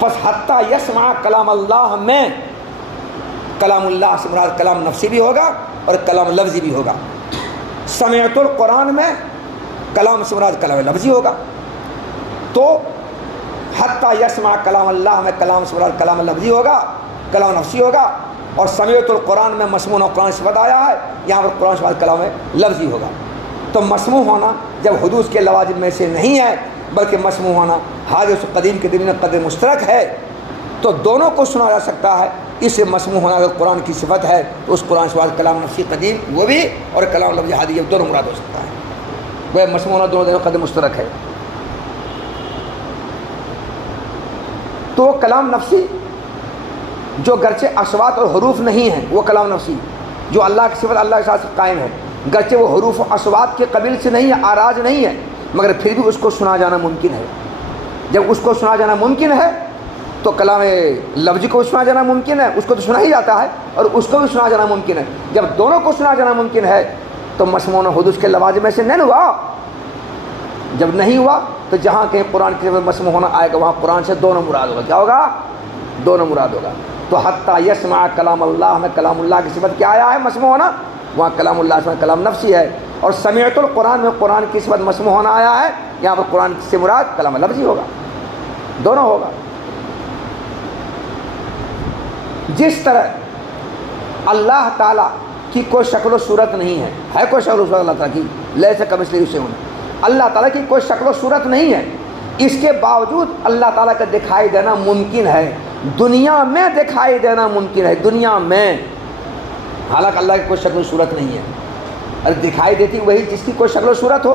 پس حتیٰ یسمع کلام اللہ میں کلام اللہ سے مراد کلام نفسی بھی ہوگا اور کلام لفظی بھی ہوگا۔ سمعت القرآن میں کلام سے مراد کلام لفظی ہوگا، تو حتیٰ یسمع کلام اللہ میں کلام سے مراد کلام لفظی ہوگا، کلام نفسی ہوگا، اور سمعت القرآن میں مسموع قرآن سے آیا ہے، یہاں پر قرآن سے مراد کلام لفظی ہوگا۔ تو مسموع ہونا جب حدوث کے لوازم میں سے نہیں ہے بلکہ مسموع ہونا حادث قدیم کے درمیان قدر مشترک ہے تو دونوں کو سنا جا سکتا ہے۔ اس سے مسموع ہونا اگر قرآن کی صفت ہے تو اس قرآن سے مراد کلام نفسی قدیم وہ بھی اور کلام لفظی حادث یہ دونوں مراد ہو سکتا ہے۔ وہ مسموع ہونا دونوں قدر مشترک ہے۔ تو کلام نفسی جو گرچہ اصوات اور حروف نہیں ہیں وہ کلام نفسی جو اللہ کی صفت اللہ کے ساتھ قائم ہے، گرچہ وہ حروف و اصوات کے قبیل سے نہیں ہے، آراز نہیں ہے، مگر پھر بھی اس کو سنا جانا ممکن ہے۔ جب اس کو سنا جانا ممکن ہے تو کلام لفظی کو سنا جانا ممکن ہے، اس کو تو سنا ہی جاتا ہے، اور اس کو بھی سنا جانا ممکن ہے۔ جب دونوں کو سنا جانا ممکن ہے تو مسموع حدوث کے لوازم میں سے نہیں ہوا۔ جب نہیں ہوا تو جہاں کہیں قرآن کی مسموع ہونا آئے گا وہاں قرآن سے دونوں مراد ہوگا۔ کیا ہوگا؟ دونوں مراد ہوگا۔ تو حتیٰ یسمع کلام اللہ میں کلام اللہ کی صفت کیا آیا ہے مسموع ہونا، وہاں کلام اللہ سے کلام نفسی ہے، اور سمعت القرآن میں قرآن کی صفت مسموع ہونا آیا ہے، یہاں پر قرآن سے مراد کلام لفظی ہوگا، دونوں ہوگا۔ جس طرح اللہ تعالیٰ کی کوئی شکل و صورت نہیں ہے کوئی شکل و صورت اللہ تعالیٰ کی، لیس کمثلہ شیء، اللہ تعالیٰ کی کوئی شکل و صورت نہیں ہے، اس کے باوجود اللہ تعالیٰ کا دکھائی دینا ممکن ہے، دنیا میں دکھائی دینا ممکن ہے، دنیا میں، حالانکہ اللہ کی کوئی شکل و صورت نہیں ہے، اور دکھائی دیتی وہی جس کی کوئی شکل و صورت ہو،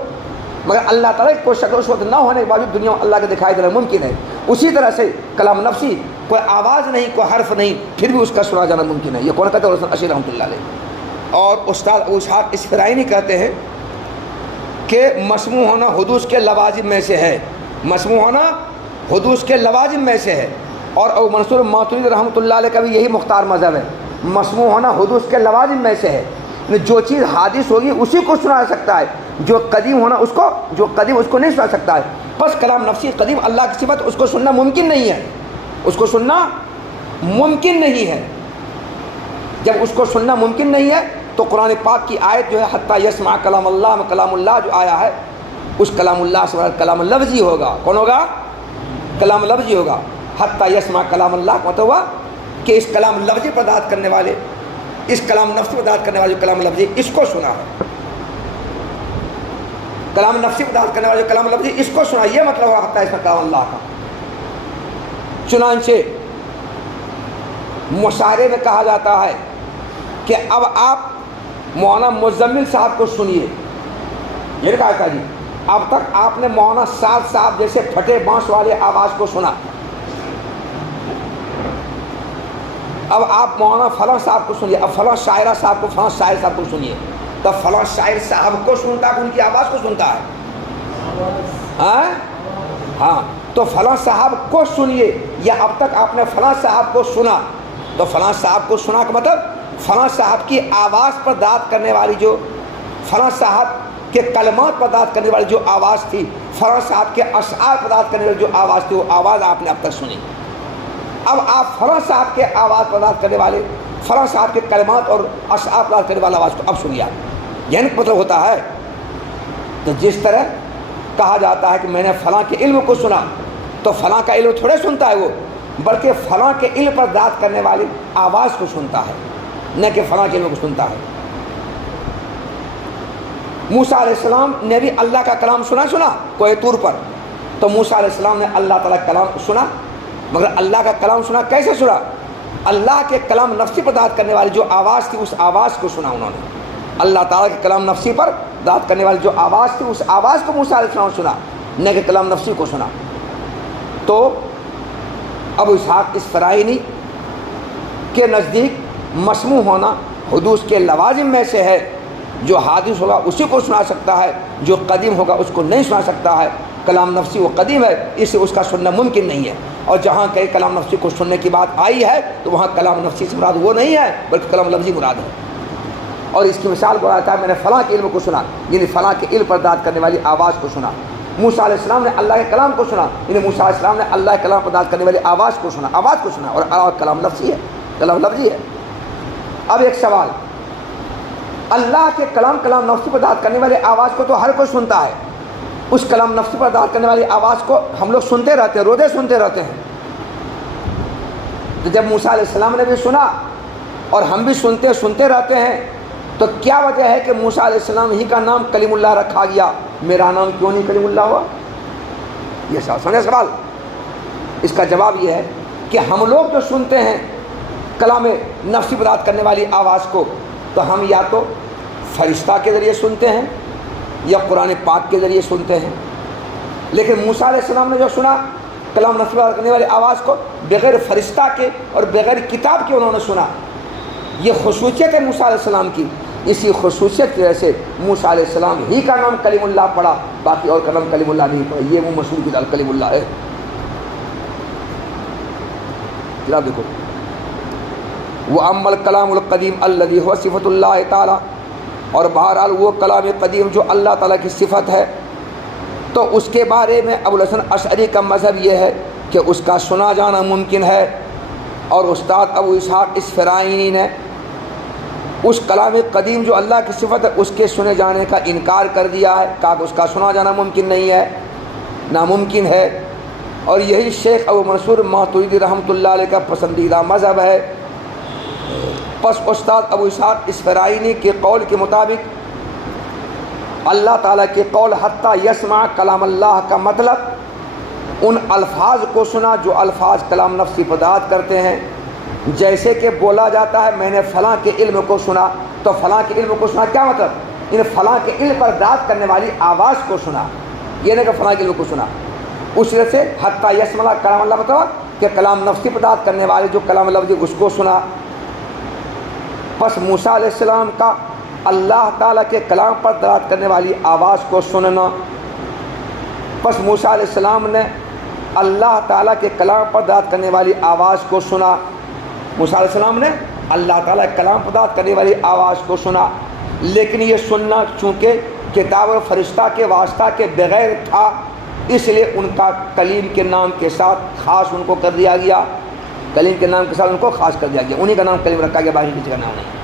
مگر اللہ تعالیٰ کی کوئی شکل و صورت نہ ہونے کے باوجود دنیا میں اللہ کا دکھائی دینا ممکن ہے۔ اسی طرح سے کلام نفسی کوئی آواز نہیں، کوئی حرف نہیں، پھر بھی اس کا سنا جانا ممکن ہے۔ یہ کون کہتے ہیں؟ ابو الحسن عشری رحمۃ اللہ علیہ۔ اور استاد ابو اسحاق اصفرائینی کہتے ہیں کہ مسموع ہونا حدوث کے لوازم میں سے ہے، مسموع ہونا حدوث کے لوازم میں سے ہے، اور ابو منصور ماتریدی رحمۃ اللہ علیہ کا بھی یہی مختار مذہب ہے، مسموع ہونا حدوث کے لوازم میں سے ہے، جو چیز حادث ہوگی اسی کو سنا جا سکتا ہے، جو قدیم ہونا اس کو، جو قدیم اس کو نہیں سنا سکتا ہے۔ بس کلام نفسی قدیم اللہ کی صفت اس کو سننا ممکن نہیں ہے، اس کو سننا ممکن نہیں ہے۔ جب اس کو سننا ممکن نہیں ہے تو قرآن پاک کی آیت جو ہے حتیٰ یسمع کلام اللہ میں کلام اللہ جو آیا ہے اس کلام اللہ سے کلام لفظی ہوگا۔ کون ہوگا؟ کلام لفظی ہوگا۔ حتیٰ یسمع کلام اللہ کا مطلب ہوا کہ اس کلام لفظی پر داد کرنے والے، اس کلام نفسی پر داد کرنے والے جو کلام لفظی اس کو سنا ہے، کلام نفسی پر داد کرنے والے جو کلام لفظی اس کو سنا، یہ مطلب ہوا حتیٰ یسمع کلام اللہ کا۔ چنانچہ مشاعرے میں کہا جاتا ہے کہ اب آپ مولانا مزمل صاحب کو سنیے، یہ کہا تھا جی، اب تک آپ نے مولانا سعد صاحب جیسے پھٹے بانس والے آواز کو سنا، اب آپ مولانا فلاں صاحب کو سنیے، اب فلاں شاعرہ صاحب کو، فلاں شاعر صاحب کو سنیے، تب فلاں شاعر صاحب کو سنتا ہے، ان کی آواز کو سنتا ہے، ہاں تو فلاں صاحب کو سنیے، یا اب تک آپ نے فلاں صاحب کو سنا، تو فلاں صاحب کو سنا کا مطلب فلاں صاحب کی آواز پر داد کرنے والی جو فلاں صاحب کہ کلمات پرداد کرنے والی جو آواز تھی، فلاں صاحب کے اشعار پرداد کرنے والی جو آواز تھی، وہ آواز آپ نے اب تک سنی۔ اب آپ فلاں صاحب کے آواز پرداد کرنے والے، فلاں صاحب کے کلمات اور اشعار پرداد کرنے والا آواز کو اب سنیے آپ۔ یعنی مطلب ہوتا ہے تو جس طرح کہا جاتا ہے کہ میں نے فلاں کے علم کو سنا، تو فلاں کا علم تھوڑے سنتا ہے وہ، بلکہ فلاں کے علم پر داد کرنے والی آواز کو سنتا ہے، نہ کہ فلاں کے علم کو سنتا ہے۔ موسیٰ علیہ السلام نے بھی اللہ کا کلام سنا کوہ طور پر، تو موسیٰ علیہ السلام نے اللہ تعالیٰ کا کلام سنا، مگر اللہ کا کلام سنا کیسے سنا؟ اللہ کے کلام نفسی پر داد کرنے والی جو آواز تھی، اس آواز کو سنا انہوں نے۔ اللہ تعالیٰ کے کلام نفسی پر داد کرنے والی جو آواز تھی، اس آواز کو موسیٰ علیہ السلام سنا، نہ کہ کلام نفسی کو سنا۔ تو ابو اسحاق اسفرائینی کے نزدیک مسموع ہونا حدوث کے لوازم میں سے ہے، جو حادث ہوگا اسی کو سنا سکتا ہے، جو قدیم ہوگا اس کو نہیں سنا سکتا ہے۔ کلام نفسی وہ قدیم ہے، اس سے اس کا سننا ممکن نہیں ہے، اور جہاں کہیں کلام نفسی کو سننے کی بات آئی ہے تو وہاں کلام نفسی سے مراد وہ نہیں ہے، بلکہ کلام لفظی مراد ہے۔ اور اس کی مثال کو آتا ہے میں نے فلاں کے علم کو سنا، یعنی فلاں کے علم پر داد کرنے والی آواز کو سنا۔ موسیٰ علیہ السلام نے اللہ کے کلام کو سنا، یعنی موسیٰ علیہ السلام نے اللہ کے کلام پر داد کرنے والی آواز کو سنا، آواز کو سنا، اور کلام لفظی ہے، کلام لفظی ہے۔ اب ایک سوال، اللہ کے کلام نفسی پر داد کرنے والی آواز کو تو ہر کوئی سنتا ہے، اس کلام نفسی پر داد کرنے والی آواز کو ہم لوگ سنتے رہتے ہیں، روزے سنتے رہتے ہیں۔ تو جب موسیٰ علیہ السلام نے بھی سنا اور ہم بھی سنتے رہتے ہیں، تو کیا وجہ ہے کہ موسیٰ علیہ السلام ہی کا نام کلیم اللہ رکھا گیا، میرا نام کیوں نہیں کلیم اللہ ہوا؟ یہ سمجھے سوال؟ اس کا جواب یہ ہے کہ ہم لوگ جو سنتے ہیں کلام نفسی پر داد کرنے والی آواز کو، تو ہم یا تو فرشتہ کے ذریعے سنتے ہیں یا قرآن پاک کے ذریعے سنتے ہیں، لیکن موسیٰ علیہ السلام نے جو سنا کلام نفسی پر داد کرنے والی آواز کو، بغیر فرشتہ کے اور بغیر کتاب کے انہوں نے سنا۔ یہ خصوصیت ہے موسیٰ علیہ السلام کی، اسی خصوصیت کی وجہ سے موسیٰ علیہ السلام ہی کا نام کلیم اللہ پڑا، باقی اور کا نام کلیم اللہ نہیں پڑا۔ یہ وہ مشہور کتاب کلیم اللہ ہے۔ جناب دیکھو، وَأَمَّا الْكَلَامُ الْقَدِيمُ الَّذِي هُوَ صِفَةُ اللَّهِ تعالیٰ، اور بہرحال وہ کلام قدیم جو اللہ تعالیٰ کی صفت ہے، تو اس کے بارے میں ابو الحسن اشعری کا مذہب یہ ہے کہ اس کا سنا جانا ممکن ہے، اور استاد ابو اسحاق اسفرائینی نے اس کلام قدیم جو اللہ کی صفت ہے اس کے سنے جانے کا انکار کر دیا ہے، کہا کہ اس کا سنا جانا ممکن نہیں ہے، ناممکن ہے۔ اور یہی شیخ ابو منصور ماتریدی رحمۃ اللہ علیہ کا پسندیدہ مذہب ہے۔ پس استاد ابو اسحاق اسفرائینی کے قول کے مطابق اللہ تعالیٰ کے قول حتیٰ یسمع کلام اللہ کا مطلب ان الفاظ کو سنا جو الفاظ کلام نفسی پر داد کرتے ہیں، جیسے کہ بولا جاتا ہے میں نے فلاں کے علم کو سنا، تو فلاں کے علم کو سنا کیا مطلب؟ ان فلاں کے علم پر داد کرنے والی آواز کو سنا، یہ نہیں کہ فلاں کے علم کو سنا۔ اس وجہ سے حتیٰ یسمع کلام اللہ مطلب کہ کلام نفسی پر داد کرنے والے جو کلام لفظی اس کو سنا۔ پس موسیٰ علیہ السلام کا اللہ تعالیٰ کے کلام پر داد کرنے والی آواز کو سننا، پس موسیٰ علیہ السلام نے اللہ تعالیٰ کے کلام پر داد کرنے والی آواز کو سنا، موسیٰ علیہ السلام نے اللہ تعالیٰ کے کلام پر داد کرنے والی آواز کو سنا، لیکن یہ سننا چونکہ کتاب اور فرشتہ کے واسطہ کے بغیر تھا، اس لیے ان کا کلیم کے نام کے ساتھ خاص ان کو کر دیا گیا، کلیم کے نام کے ساتھ ان کو خاص کر دیا گیا، انہی کا نام کلیم رکھا گیا، باقی کسی کا نام نہیں۔